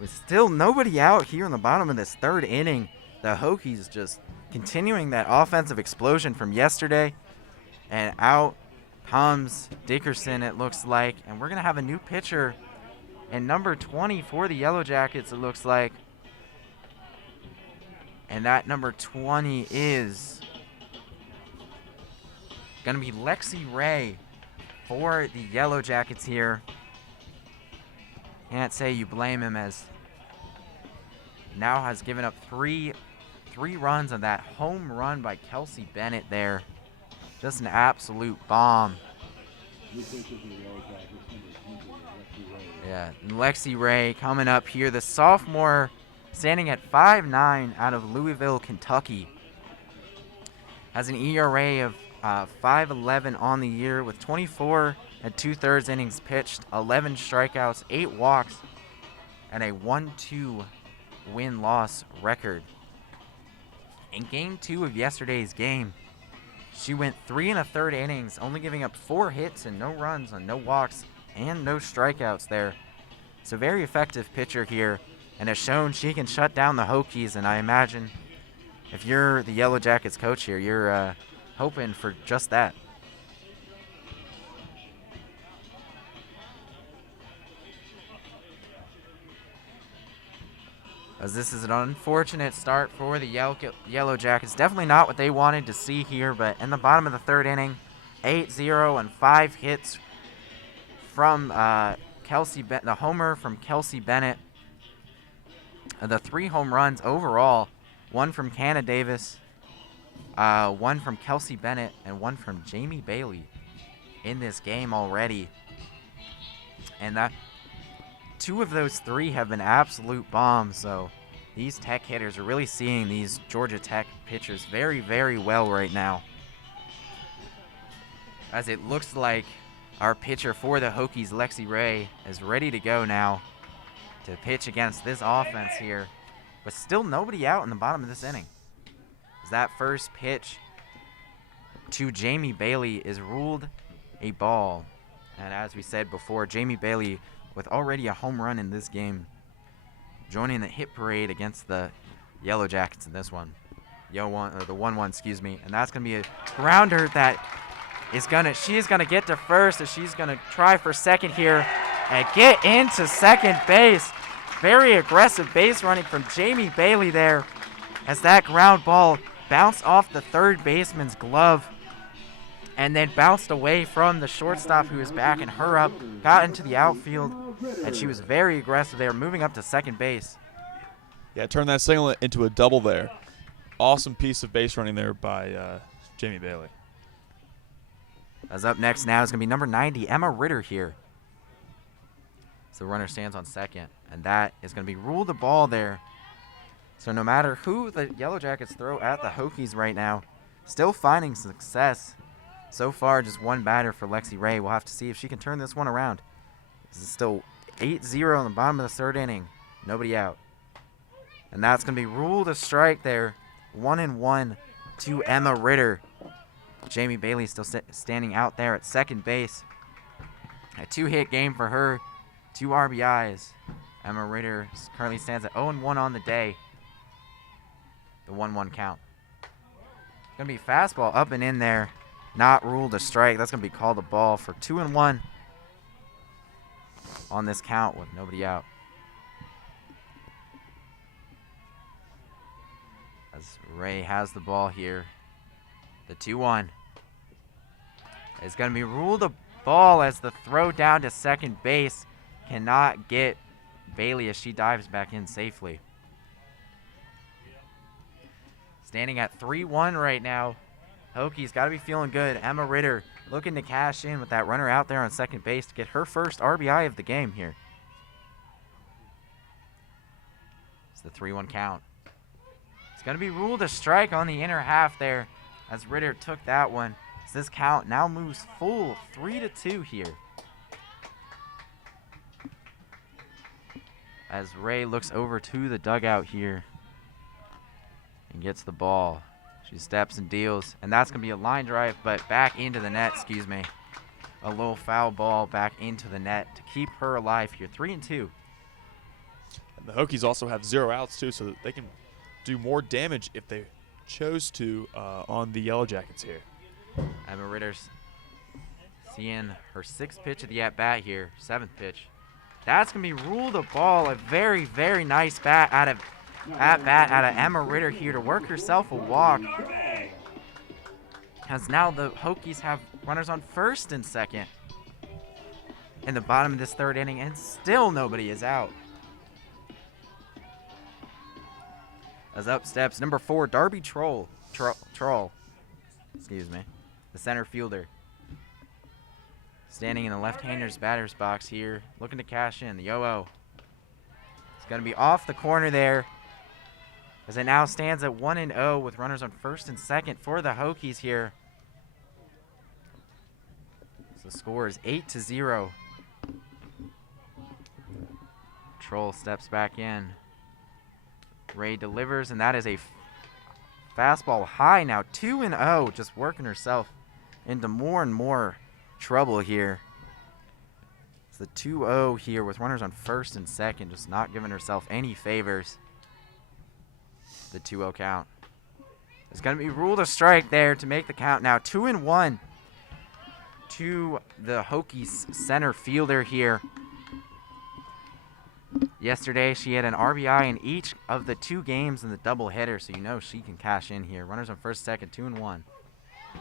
With still nobody out here in the bottom of this 3rd inning. The Hokies just continuing that offensive explosion from yesterday. And out comes Dickerson, it looks like. And we're going to have a new pitcher. And number 20 for the Yellow Jackets, it looks like. And that number 20 is going to be Lexi Ray for the Yellow Jackets here. Can't say you blame him, as now has given up three runs on that home run by Kelsey Bennett there. Just an absolute bomb. Yeah, and Lexi Ray coming up here, the sophomore, standing at 5'9" out of Louisville, Kentucky. Has an ERA of 5.11 on the year with 24 and 2/3 innings pitched, 11 strikeouts, 8 walks, and a 1-2 win-loss record. In Game 2 of yesterday's game, she went 3 1/3 innings, only giving up 4 hits and no runs and no walks and no strikeouts there. So very effective pitcher here, and has shown she can shut down the Hokies, and I imagine if you're the Yellow Jackets coach here, you're hoping for just that. As this is an unfortunate start for the Yellow Jackets. Definitely not what they wanted to see here, but in the bottom of the 3rd inning, 8-0 and 5 hits from the homer from Kelsey Bennett. The 3 home runs overall, 1 from Hannah Davis, 1 from Kelsey Bennett, and 1 from Jamie Bailey in this game already. And that 2 of those 3 have been absolute bombs, so these Tech hitters are really seeing these Georgia Tech pitchers very, very well right now. As it looks like our pitcher for the Hokies, Lexi Ray, is ready to go now to pitch against this offense here. But still nobody out in the bottom of this inning. As that first pitch to Jamie Bailey is ruled a ball. And as we said before, Jamie Bailey with already a home run in this game, joining the hit parade against the Yellow Jackets in this one. The 1-1, excuse me. And that's going to be a grounder that she is gonna get to first, as she's gonna try for second here and get into second base. Very aggressive base running from Jamie Bailey there, as that ground ball bounced off the 3rd baseman's glove and then bounced away from the shortstop, who was backing her up, got into the outfield, and she was very aggressive there, moving up to second base. Yeah, turn that single into a double there. Awesome piece of base running there by Jamie Bailey. As up next now is going to be number 90, Emma Ritter here. So the runner stands on second, and that is going to be ruled a ball there. So no matter who the Yellow Jackets throw at the Hokies right now, still finding success. So far, just 1 batter for Lexi Ray. We'll have to see if she can turn this one around. This is still 8-0 in the bottom of the 3rd inning. Nobody out. And that's going to be ruled a strike there. 1-1 to Emma Ritter. Jamie Bailey still standing out there at second base. A 2-hit game for her, 2 RBIs. Emma Ritter currently stands at 0-1 on the day. The 1-1 count. Going to be fastball up and in there. Not ruled a strike. That's going to be called a ball for 2-1 on this count with nobody out. As Ray has the ball here. The 2-1 is going to be ruled a ball, as the throw down to second base cannot get Bailey as she dives back in safely. Standing at 3-1 right now. Hokies got to be feeling good. Emma Ritter looking to cash in with that runner out there on second base to get her first RBI of the game here. It's the 3-1 count. It's going to be ruled a strike on the inner half there, as Ritter took that one. So this count now moves full 3-2 here. As Ray looks over to the dugout here and gets the ball. She steps and deals, and that's going to be a line drive, but back into the net, excuse me. A little foul ball back into the net to keep her alive here. 3-2. And the Hokies also have 0 outs, too, so that they can do more damage if they chose to on the Yellow Jackets here. Emma Ritter's seeing her 6th pitch of the at-bat here, 7th pitch. That's going to be ruled a ball. A very, very nice bat out of at bat out of Emma Ritter here to work herself a walk. As now the Hokies have runners on first and second in the bottom of this third inning, and still nobody is out. As up steps number 4, Darby Troll, excuse me, the center fielder. Standing in the left-hander's batter's box here, looking to cash in. The 0-0. It's going to be off the corner there, as it now stands at 1-0 with runners on first and second for the Hokies here. So the score is 8-0. Troll steps back in. Ray delivers, and that is a fastball high now, 2-0, just working herself into more and more trouble here. It's the 2-0 here with runners on first and second, just not giving herself any favors. The 2-0 count. It's going to be ruled a strike there to make the count now 2-1 to the Hokies center fielder here. Yesterday, she had an RBI in each of the 2 games in the doubleheader, so you know she can cash in here. Runners on first, second, 2-1.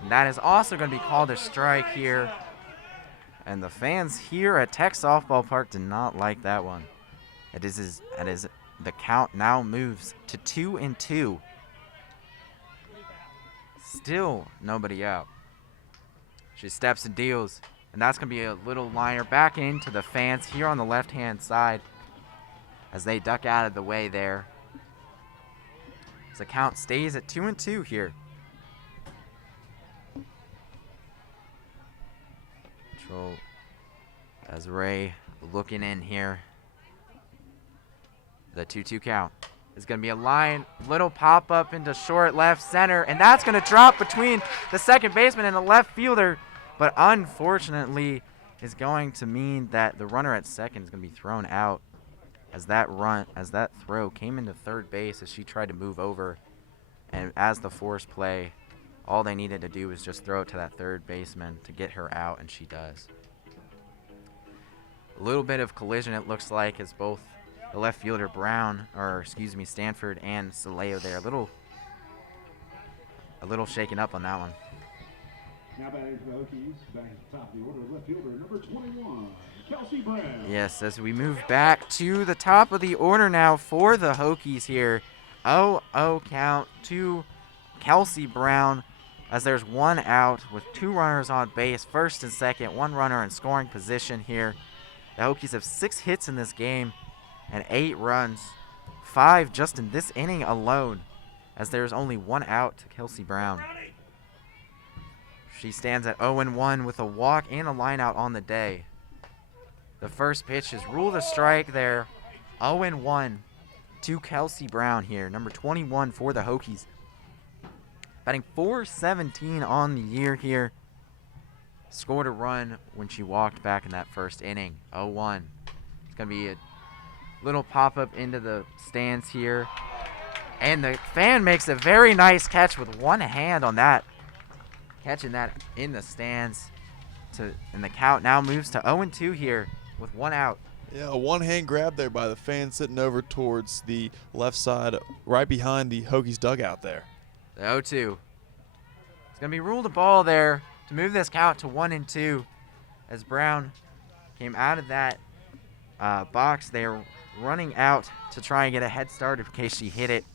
And that is also going to be called a strike here. And the fans here at Tech Softball Park did not like that one. It is the count now moves to 2-2. Still nobody out. She steps and deals, and that's going to be a little liner back into the fans here on the left-hand side, as they duck out of the way there. As the count stays at 2-2 here. Control as Ray looking in here. The 2-2 count is going to be a line, little pop up into short left center, and that's going to drop between the second baseman and the left fielder, but unfortunately is going to mean that the runner at second is going to be thrown out. As that throw came into third base as she tried to move over, and as the force play, all they needed to do was just throw it to that third baseman to get her out, and she does. A little bit of collision it looks like, as both the left fielder Stanford and Saleo there, a little shaken up on that one. Now batting for the Hokies, back at the top of the order, left fielder number 21. Kelsey Bennett. Yes, as we move back to the top of the order now for the Hokies here. 0-0 count to Kelsey Brown, as there's 1 out with 2 runners on base, first and second, 1 runner in scoring position here. The Hokies have 6 hits in this game and 8 runs, 5 just in this inning alone, as there's only 1 out to Kelsey Brown. She stands at 0-1 with a walk and a line out on the day. The first pitch is ruled a strike there. 0-1 to Kelsey Brown here, number 21 for the Hokies. Batting .417 on the year here. Scored a run when she walked back in that first inning. 0-1. It's going to be a little pop-up into the stands here. And the fan makes a very nice catch with one hand on that. Catching that in the stands. And the count now moves to 0-2 here with 1 out. Yeah, a one-hand grab there by the fan sitting over towards the left side, right behind the Hokies dugout there. The 0-2. It's going to be ruled a ball there to move this count to 1-2, as Brown came out of that box there, running out to try and get a head start in case she hit it,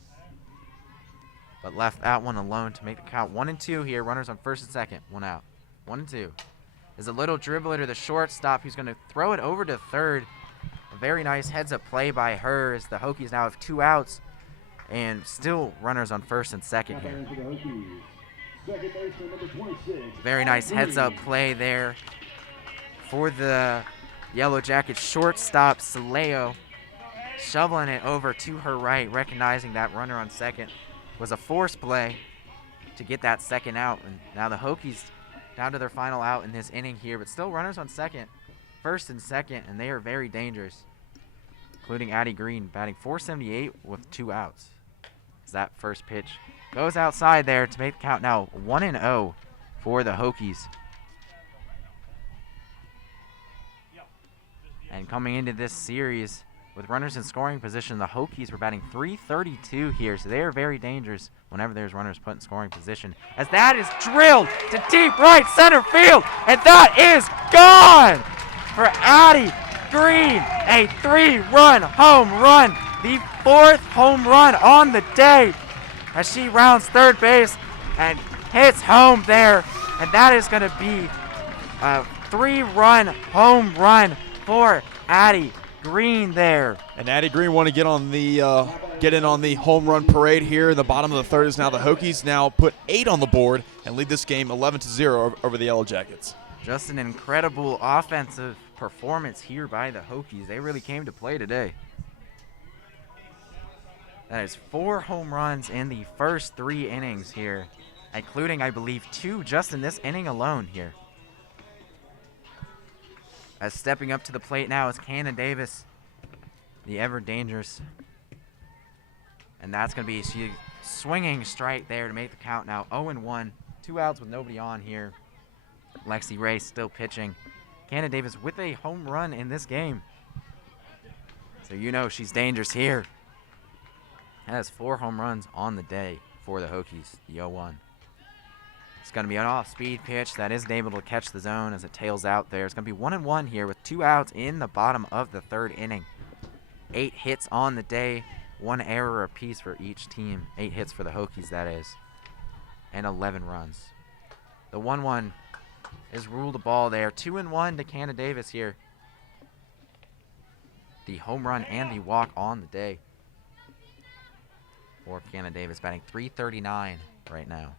but left that one alone to make the count 1-2 here. Runners on first and second, 1 out. 1-2. There's a little dribbler to the shortstop who's going to throw it over to third. A very nice heads-up play by her, as the Hokies now have 2 outs and still runners on first and second here. Very nice heads-up play there for the Yellow Jackets shortstop, Saleo, shoveling it over to her right, recognizing that runner on second was a force play to get that second out. And now the Hokies down to their final out in this inning here, but still runners on second, first and second, and they are very dangerous, including Addie Green batting .478 with 2 outs. As that first pitch goes outside there to make the count now 1-0 for the Hokies. And coming into this series with runners in scoring position, the Hokies were batting .332 here, so they are very dangerous whenever there's runners put in scoring position. As that is drilled to deep right center field, and that is gone for Addie Green. A 3-run home run, the 4th home run on the day, as she rounds third base and hits home there, and that is going to be a 3-run home run for Addie Green there. And Addie Green want to get in on the home run parade here in the bottom of the third. Is now the Hokies now put 8 on the board and lead this game 11-0 over the Yellow Jackets. Just an incredible offensive performance here by the Hokies. They really came to play today. That is 4 home runs in the first 3 innings here, including, I believe, 2 just in this inning alone here. As stepping up to the plate now is Cannon Davis, the ever dangerous. And that's going to be a swinging strike there to make the count now 0-1. 2 outs with nobody on here. Lexi Ray still pitching. Cannon Davis with a home run in this game. So you know she's dangerous here. Has 4 home runs on the day for the Hokies, the 0-1. It's going to be an off-speed pitch that isn't able to catch the zone as it tails out there. It's going to be 1-1 here with 2 outs in the bottom of the third inning. 8 hits on the day, 1 error apiece for each team. 8 hits for the Hokies, that is, and 11 runs. The 1-1 is ruled a ball there. 2-1 to Cannon Davis here. The home run and the walk on the day for Cannon Davis, batting .339 right now.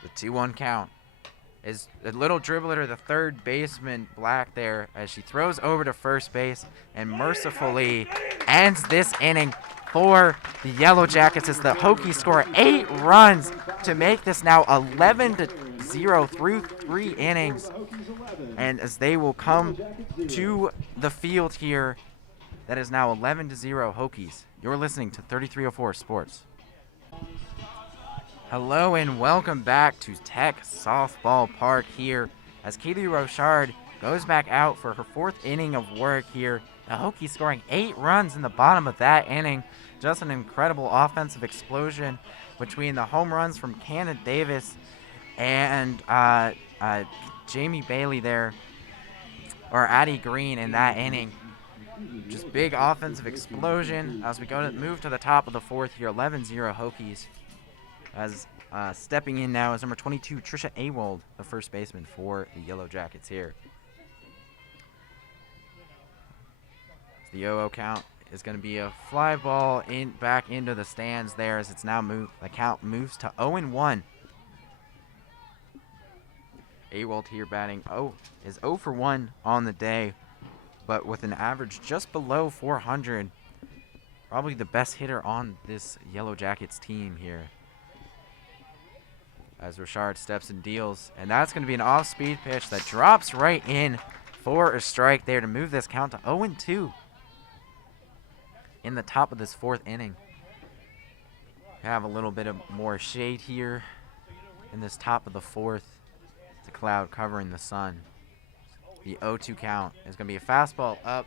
The 2-1 count is a little dribbler to the third baseman, Black, there, as she throws over to first base and mercifully ends this inning for the Yellow Jackets as the Hokies score 8 runs to make this now 11-0 through 3 innings. And as they will come to the field here, that is now 11-0 Hokies. You're listening to 3304 Sports. Hello and welcome back to Tech Softball Park here as Keely Rochard goes back out for her 4th inning of work here. The Hokies scoring 8 runs in the bottom of that inning. Just an incredible offensive explosion between the home runs from Cannon Davis and Jamie Bailey there, or Addie Green in that inning. Just big offensive explosion as we move to the top of the 4th here, 11-0 Hokies. As stepping in now is number 22, Trisha Awald, the first baseman for the Yellow Jackets here. The 0-0 count is going to be a fly ball back into the stands there as it's now moved. The count moves to 0-1. Awald here batting is 0 for 1 on the day, but with an average just below 400. Probably the best hitter on this Yellow Jackets team here. As Rochard steps and deals, and that's going to be an off-speed pitch that drops right in for a strike there to move this count to 0-2 in the top of this 4th inning. Have a little bit of more shade here in this top of the 4th. It's a cloud covering the sun. The 0-2 count is going to be a fastball up,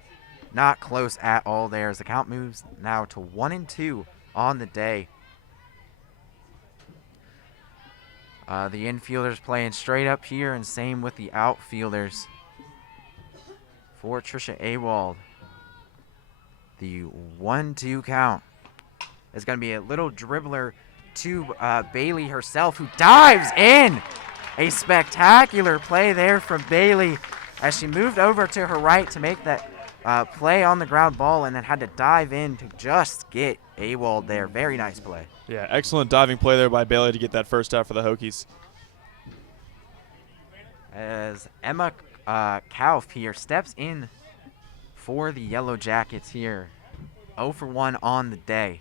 not close at all there as the count moves now to 1-2 on the day. The infielders playing straight up here, and same with the outfielders. For Trisha Awald, the 1-2 count is going to be a little dribbler to Bailey herself, who dives in. A spectacular play there from Bailey as she moved over to her right to make that play on the ground ball and then had to dive in to just get Awald there. Very nice play. Yeah, excellent diving play there by Bailey to get that first out for the Hokies. As Emma Kauf here steps in for the Yellow Jackets here. 0 for 1 on the day.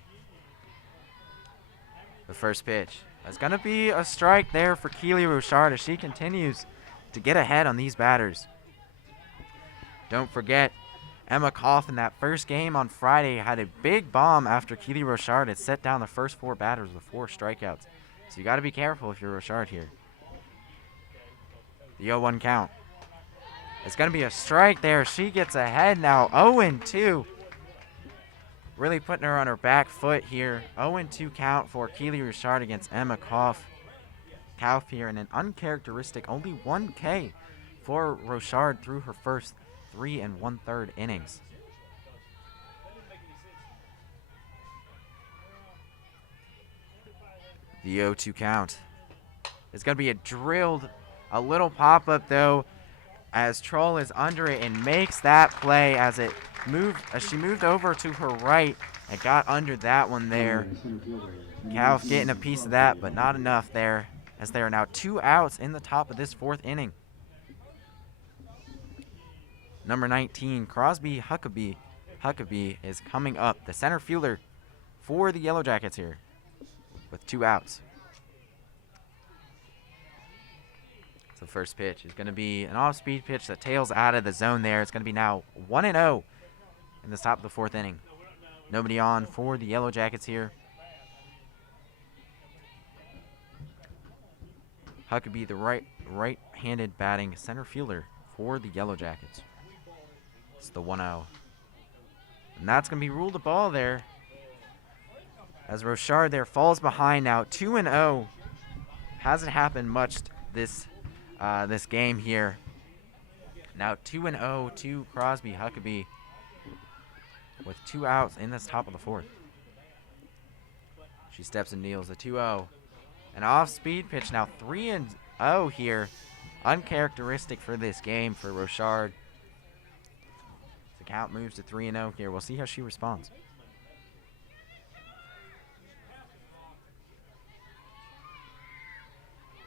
The first pitch. It's going to be a strike there for Keely Rochard as she continues to get ahead on these batters. Don't forget, Emma Kauf in that first game on Friday had a big bomb after Keely Rochard had set down the first 4 batters with 4 strikeouts. So you got to be careful if you're Rochard here. The 0-1 count. It's going to be a strike there. She gets ahead now, 0-2. Really putting her on her back foot here. 0-2 count for Keely Rochard against Emma Kauf here, and an uncharacteristic only 1K for Rochard through her first 3 1/3 innings. The 0-2 count. It's going to be a little pop-up though, as Troll is under it and makes that play as she moved over to her right and got under that one there. Kauf getting a piece of that, but not enough there, as there are now 2 outs in the top of this 4th inning. Number 19, Crosby Huckabee is coming up, the center fielder for the Yellow Jackets here, with 2 outs. So first pitch is going to be an off-speed pitch that tails out of the zone there. It's going to be now 1-0 in the top of the 4th inning. Nobody on for the Yellow Jackets here. Huckabee, the right-handed batting center fielder for the Yellow Jackets. It's the 1-0. And that's going to be ruled a ball there, as Rochard there falls behind now, 2-0. Hasn't happened much this game here. Now 2-0 to Crosby Huckabee with 2 outs in this top of the 4th. She steps and kneels, a 2-0. An off-speed pitch now, 3-0 here. Uncharacteristic for this game for Rochard. The count moves to 3-0 here. We'll see how she responds.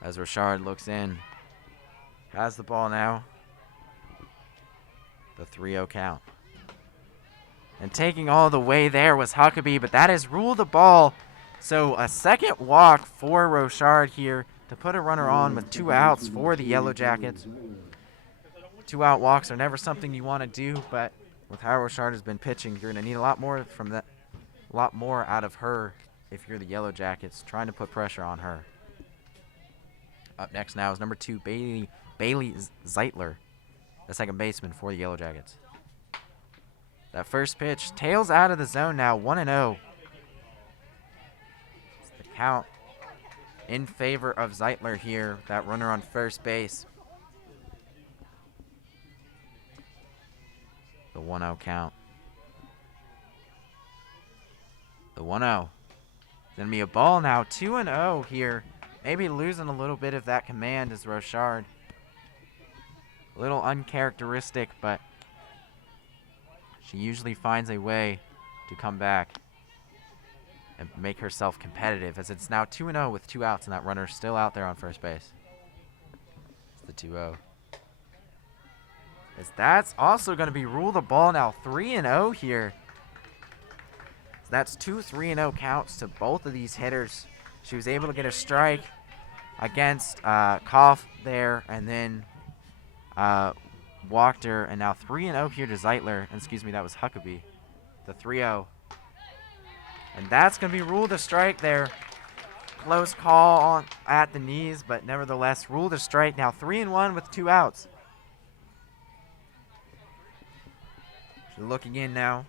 As Rochard looks in, has the ball now. The 3-0 count. And taking all the way there was Huckabee, but that is ruled a ball. So a second walk for Rochard here to put a runner on with 2 outs for the Yellow Jackets. 2-out walks are never something you want to do, but with how Rochard has been pitching, you're going to need a lot more out of her if you're the Yellow Jackets, trying to put pressure on her. Up next now is number 2, Bailey Zeitler, the second baseman for the Yellow Jackets. That first pitch tails out of the zone now, 1-0. The count in favor of Zeitler here, that runner on first base. The 1-0 count. The 1-0. It's going to be a ball now, 2-0 here. Maybe losing a little bit of that command is Rochard. A little uncharacteristic, but she usually finds a way to come back and make herself competitive, as it's now 2-0 with 2 outs and that runner still out there on first base. It's the 2-0. As that's also going to be ruled a ball now, 3-0 here. So that's 2 3-0 counts to both of these hitters. She was able to get a strike against Kauf there, and then walked her, and now 3-0 here to Zeitler. Excuse me, that was Huckabee. The 3-0. And that's going to be ruled a strike there. Close call at the knees, but nevertheless ruled a strike. Now 3-1 with 2 outs. She's looking in now.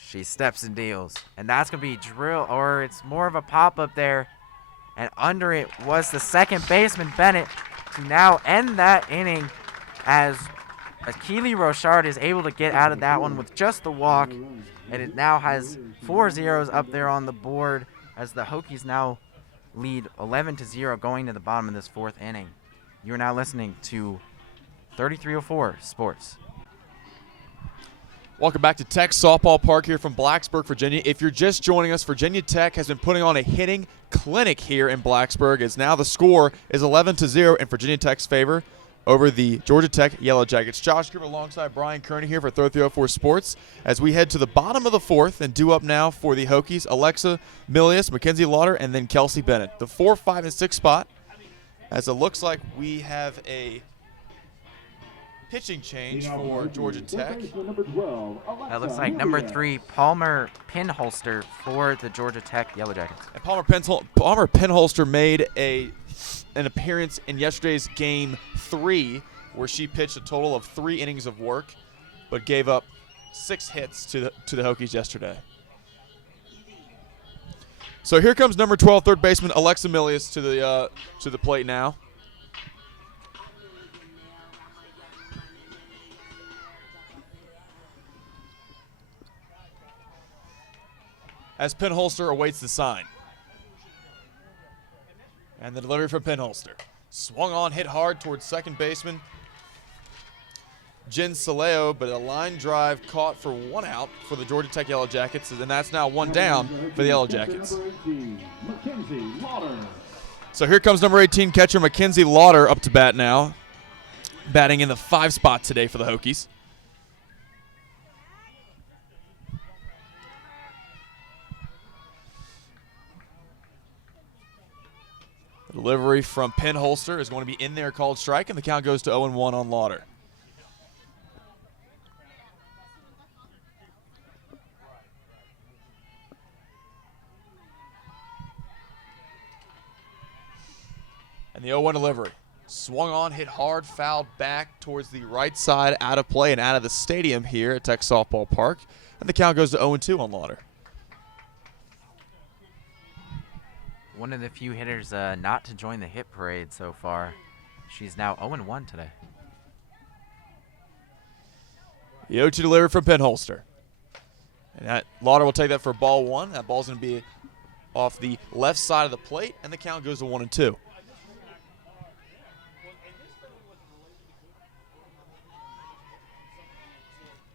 She steps and deals. And that's going to be or it's more of a pop-up there. And under it was the second baseman, Bennett, to now end that inning as Keely Rochard is able to get out of that one with just the walk. And it now has 4 zeros up there on the board as the Hokies now lead 11-0 going to the bottom of this 4th inning. You are now listening to 3304 Sports. Welcome back to Tech Softball Park here from Blacksburg, Virginia. If you're just joining us, Virginia Tech has been putting on a hitting clinic here in Blacksburg, as now the score is 11-0 in Virginia Tech's favor over the Georgia Tech Yellow Jackets. Josh Coover alongside Brian Kearney here for 3304 Sports as we head to the bottom of the 4th, and due up now for the Hokies, Alexa Milius, Mckenzie Lotter, and then Kelsey Bennett. The 4, 5, and 6 spot, as it looks like we have a pitching change for Georgia Tech. That looks like number 3, Palmer Pinholster for the Georgia Tech Yellow Jackets. And Palmer Pinholster made a an appearance in yesterday's Game 3, where she pitched a total of 3 innings of work, but gave up 6 hits to the Hokies yesterday. So here comes number 12, third baseman Alexa Milius to the plate now. As Penholster awaits the sign. And the delivery from Penholster. Swung on, hit hard towards second baseman Jen Saleo, but a line drive caught for 1 out for the Georgia Tech Yellow Jackets, and that's now 1 down for the Yellow Jackets. Mckenzie Lotter. So here comes number 18 catcher Mckenzie Lotter up to bat now, batting in the 5 spot today for the Hokies. The delivery from Penholster is going to be in there, called strike, and the count goes to 0-1 on Lotter. And the 0-1 delivery. Swung on, hit hard, fouled back towards the right side, out of play and out of the stadium here at Tech Softball Park. And the count goes to 0-2 on Lotter. One of the few hitters not to join the hit parade so far. She's now 0-1 today. The 0-2 delivery from Penholster. And that Lotter will take that for ball 1. That ball's going to be off the left side of the plate, and the count goes to 1-2.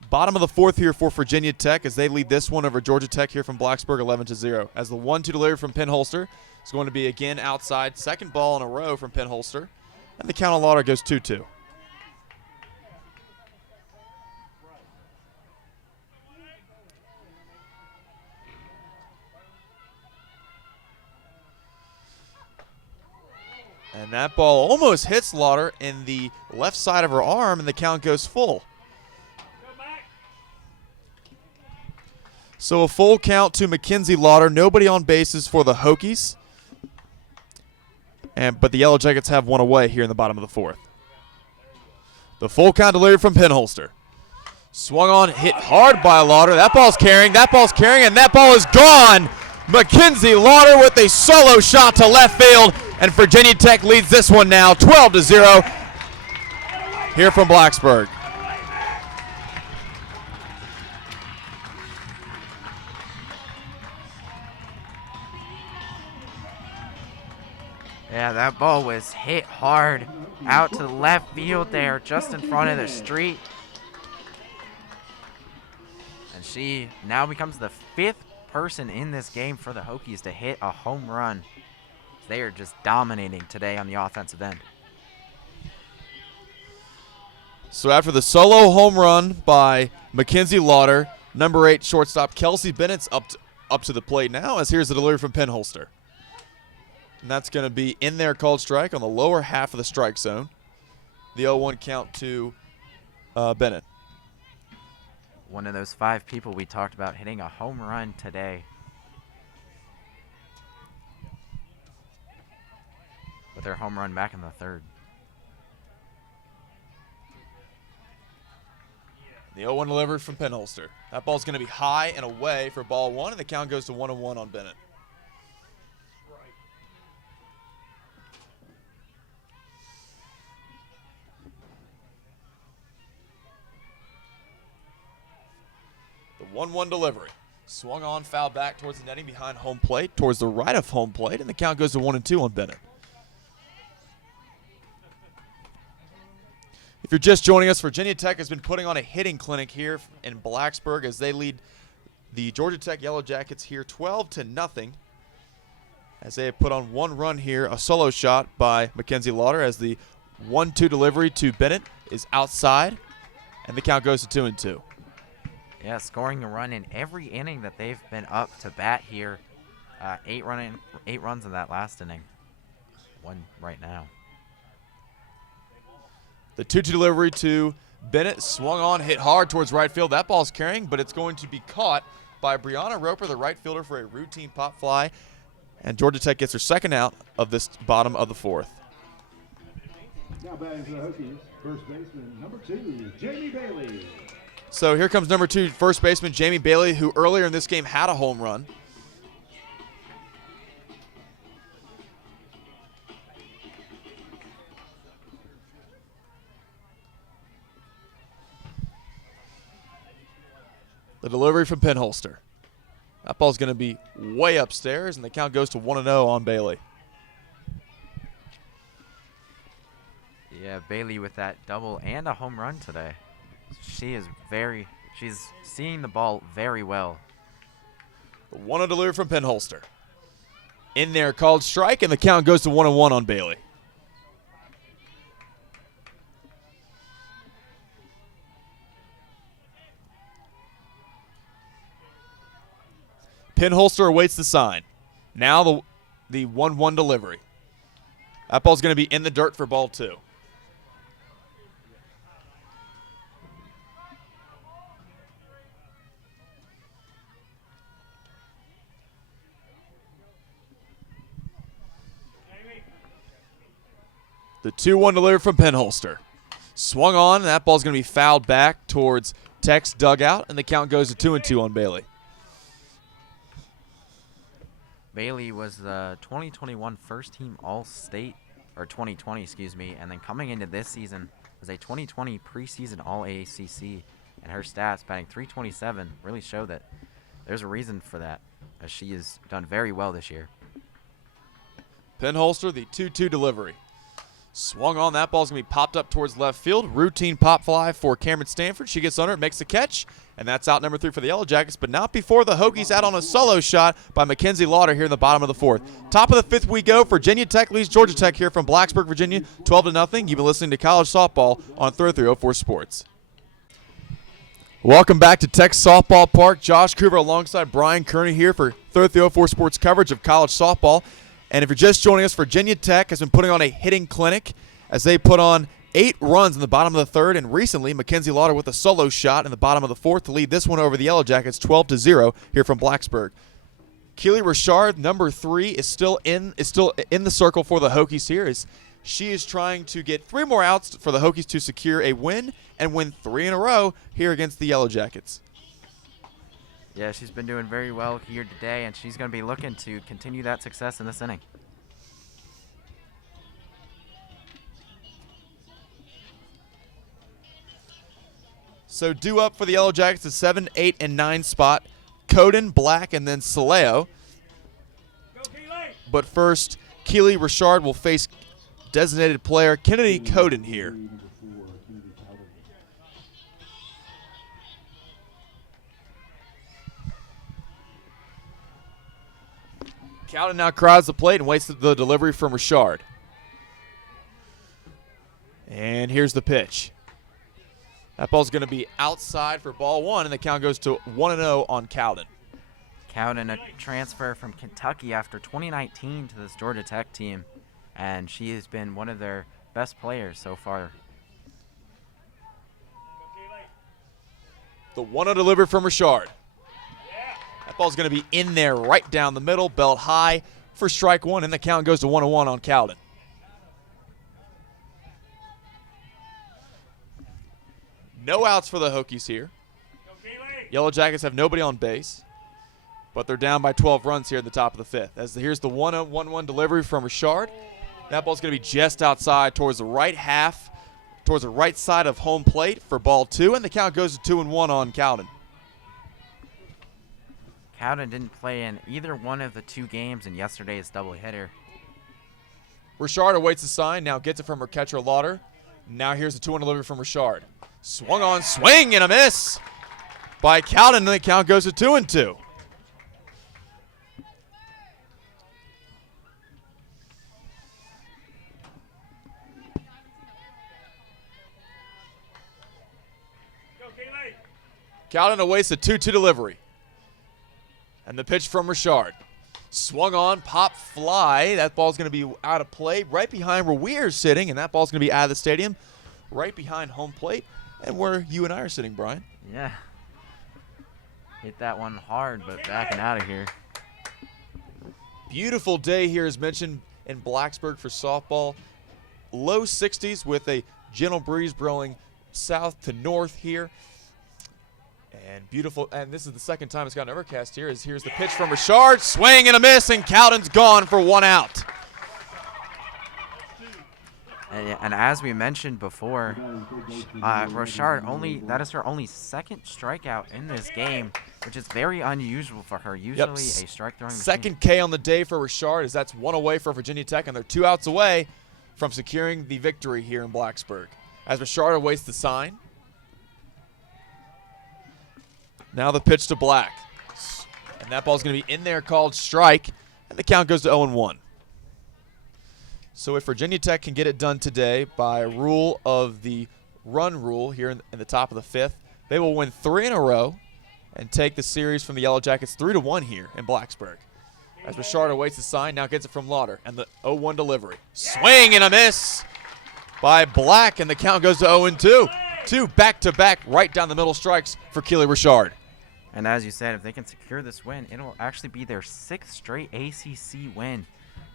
Bottom of the 4th here for Virginia Tech as they lead this one over Georgia Tech here from Blacksburg 11-0. As the 1-2 delivery from Penholster is going to be again outside. Second ball in a row from Penholster. And the count on Lotter goes 2-2. And that ball almost hits Lotter in the left side of her arm, and the count goes full. So a full count to Mckenzie Lotter. Nobody on bases for the Hokies. But the Yellow Jackets have 1 away here in the bottom of the 4th. The full count delivered from Penholster. Swung on, hit hard by Lotter. That ball's carrying, and that ball is gone. Mckenzie Lotter with a solo shot to left field, and Virginia Tech leads this one now 12-0 here from Blacksburg. Yeah, that ball was hit hard out to the left field there, just in front of the street. And she now becomes the 5th person in this game for the Hokies to hit a home run. They are just dominating today on the offensive end. So after the solo home run by Mckenzie Lotter, number 8 shortstop Kelsey Bennett's up to the plate now, as here's the delivery from Penholster. And that's going to be in there, called strike on the lower half of the strike zone. The 0-1 count to Bennett. One of those 5 people we talked about hitting a home run today. With their home run back in the 3rd. The 0-1 delivery from Penholster. That ball's going to be high and away for ball 1, and the count goes to 1-1 on Bennett. The 1-1 delivery. Swung on, foul back towards the netting behind home plate, towards the right of home plate, and the count goes to 1-2 on Bennett. If you're just joining us, Virginia Tech has been putting on a hitting clinic here in Blacksburg as they lead the Georgia Tech Yellow Jackets here 12-0, as they have put on 1 run here, a solo shot by Mckenzie Lotter, as the 1-2 delivery to Bennett is outside, and the count goes to 2-2. Yeah, scoring a run in every inning that they've been up to bat here. 8 runs in that last inning. 1 right now. The 2-2 delivery to Bennett, swung on, hit hard towards right field. That ball's carrying, but it's going to be caught by Brianna Roper, the right fielder, for a routine pop fly. And Georgia Tech gets their 2nd out of this bottom of the 4th. Now batting for the Hokies, first baseman number 2, Jamie Bailey. So here comes number 2, first baseman Jamie Bailey, who earlier in this game had a home run. The delivery from Penholster. That ball's going to be way upstairs, and the count goes to 1-0 on Bailey. Yeah, Bailey with that double and a home run today. She's seeing the ball very well. The 1-0 delivery from Penholster. In there, called strike, and the count goes to 1-1 on Bailey. Penholster awaits the sign. Now the 1-1 delivery. That ball's going to be in the dirt for ball 2. The 2-1 delivery from Penholster. Swung on, and that ball's going to be fouled back towards Tech's dugout, and the count goes to 2-2 on Bailey. Bailey was the 2021 first-team All-State, or 2020, excuse me, and then coming into this season was a 2020 preseason All-ACC, and her stats, batting .327, really show that there's a reason for that, as she has done very well this year. Penholster, the 2-2 delivery. Swung on, that ball's going to be popped up towards left field. Routine pop fly for Cameron Stanford. She gets under it, makes the catch, and that's out number 3 for the Yellow Jackets, but not before the Hokies out on a solo shot by Mckenzie Lotter here in the bottom of the 4th. Top of the 5th we go. Virginia Tech leads Georgia Tech here from Blacksburg, Virginia, 12-0. You've been listening to College Softball on 3304 Sports. Welcome back to Tech Softball Park. Josh Coover alongside Brian Kearney here for 3304 Sports coverage of college softball. And if you're just joining us, Virginia Tech has been putting on a hitting clinic as they put on 8 runs in the bottom of the 3rd, and recently Mckenzie Lotter with a solo shot in the bottom of the 4th to lead this one over the Yellow Jackets 12-0 here from Blacksburg. Keely Rochard, number 3, is still in the circle for the Hokies here, as she is trying to get 3 more outs for the Hokies to secure a win and win 3 in a row here against the Yellow Jackets. Yeah, she's been doing very well here today, and she's going to be looking to continue that success in this inning. So due up for the Yellow Jackets, the 7, 8, and 9 spot. Coden, Black, and then Saleo. But first, Keely Rochard will face designated player Kennedy Coden here. Cowden now crowds the plate and waits the delivery from Rochard. And here's the pitch. That ball's going to be outside for ball 1, and the count goes to 1-0 on Cowden. Cowden, a transfer from Kentucky after 2019 to this Georgia Tech team, and she has been one of their best players so far. The 1-0 delivery from Rochard. That ball's going to be in there right down the middle, belt high for strike 1, and the count goes to 1-1 on Cowden. No outs for the Hokies here. Yellow Jackets have nobody on base, but they're down by 12 runs here at the top of the 5th. As here's the 1-1 delivery from Rochard. That ball's going to be just outside towards the right half, towards the right side of home plate for ball 2, and the count goes to 2-1 on Cowden. Cowden didn't play in either one of the 2 games in yesterday's doubleheader. Rochard awaits the sign, now gets it from her catcher Lotter. Now here's the 2-1 delivery from Rochard. Swung on, swing, and a miss by Cowden, and the count goes to 2-2. Cowden awaits the 2-2 delivery. And the pitch from Rochard. Swung on, pop fly. That ball's going to be out of play right behind where we're sitting, and that ball's going to be out of the stadium, right behind home plate, and where you and I are sitting, Brian. Yeah. Hit that one hard, but backing out of here. Beautiful day here, as mentioned, in Blacksburg for softball. low 60s with a gentle breeze blowing south to north here. And beautiful, and this is the second time it's got an overcast here. Here's the pitch from Rochard, swing and a miss, and Cowden's gone for 1 out. And as we mentioned before, Rochard that is her only second strikeout in this game, which is very unusual for her. Usually a strike throwing machine. Second K on the day for Rochard, as that's 1 away for Virginia Tech, and they're 2 outs away from securing the victory here in Blacksburg. As Rochard awaits the sign. Now the pitch to Black. And that ball's going to be in there, called strike, and the count goes to 0-1. So if Virginia Tech can get it done today by rule of the run rule here in the top of the 5th, they will win 3 in a row and take the series from the Yellow Jackets 3-1 here in Blacksburg. As Rochard awaits the sign, now gets it from Lotter, and the 0-1 delivery. Swing and a miss by Black, and the count goes to 0-2. 2 back-to-back right down the middle strikes for Keely Rochard. And as you said, if they can secure this win, it'll actually be their 6th straight ACC win,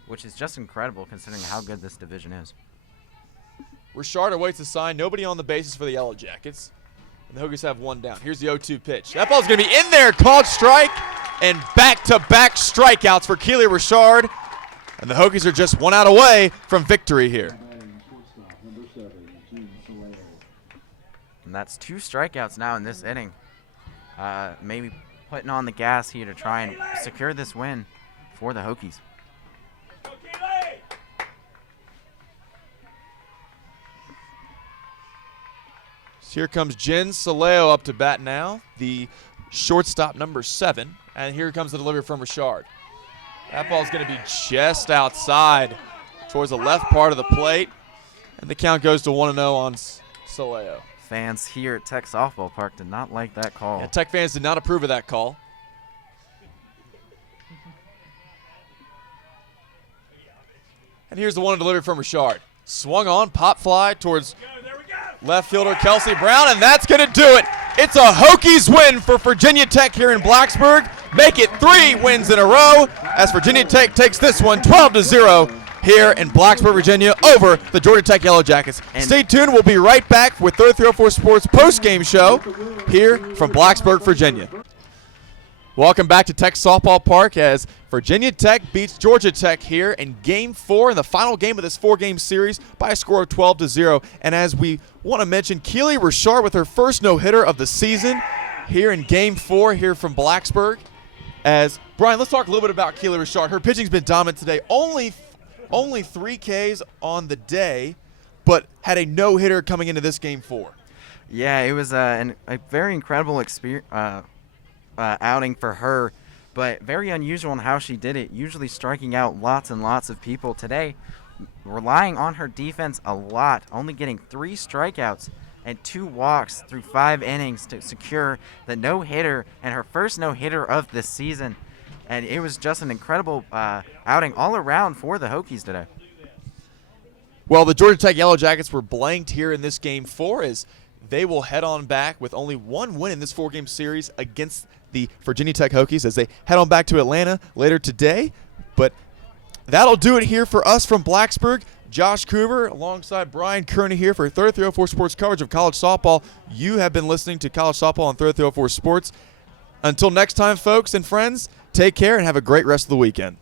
which is just incredible considering how good this division is. Rochard awaits the sign. Nobody on the bases for the Yellow Jackets. And the Hokies have 1 down. Here's the 0-2 pitch. That ball's going to be in there, called strike, and back-to-back strikeouts for Keely Rochard. And the Hokies are just 1 out away from victory here. And that's 2 strikeouts now in this inning. Maybe putting on the gas here to try and secure this win for the Hokies. So here comes Jen Soleo up to bat now, the shortstop number 7. And here comes the delivery from Rochard. That ball's going to be just outside towards the left part of the plate. And the count goes to 1-0 on Soleo. Fans here at Tech Softball Park did not like that call. Yeah, Tech fans did not approve of that call. And here's the 1 delivery from Rochard. Swung on, pop fly towards left fielder Kelsey Brown, and that's going to do it. It's a Hokies win for Virginia Tech here in Blacksburg. Make it 3 wins in a row as Virginia Tech takes this one 12-0 here in Blacksburg, Virginia, over the Georgia Tech Yellow Jackets. And stay tuned. We'll be right back with 304 Sports post-game show here from Blacksburg, Virginia. Welcome back to Tech Softball Park as Virginia Tech beats Georgia Tech here in Game 4 in the final game of this 4-game series by a score of 12-0. And as we want to mention, Keely Rochard with her first no-hitter of the season here in Game 4 here from Blacksburg. As Brian, let's talk a little bit about Keely Rochard. Her pitching's been dominant today. Only 3 Ks on the day, but had a no-hitter coming into this Game 4. Yeah, it was a very incredible experience. Outing for her, but very unusual in how she did it, usually striking out lots and lots of people. Today, relying on her defense a lot, only getting 3 strikeouts and 2 walks through 5 innings to secure the no-hitter and her first no-hitter of the season. And it was just an incredible outing all around for the Hokies today. Well, the Georgia Tech Yellow Jackets were blanked here in this Game 4 as they will head on back with only 1 win in this 4-game series against the Virginia Tech Hokies as they head on back to Atlanta later today. But that'll do it here for us from Blacksburg. Josh Coover alongside Brian Kearney here for 304 Sports coverage of college softball. You have been listening to College Softball on 304 Sports. Until next time, folks and friends, take care and have a great rest of the weekend.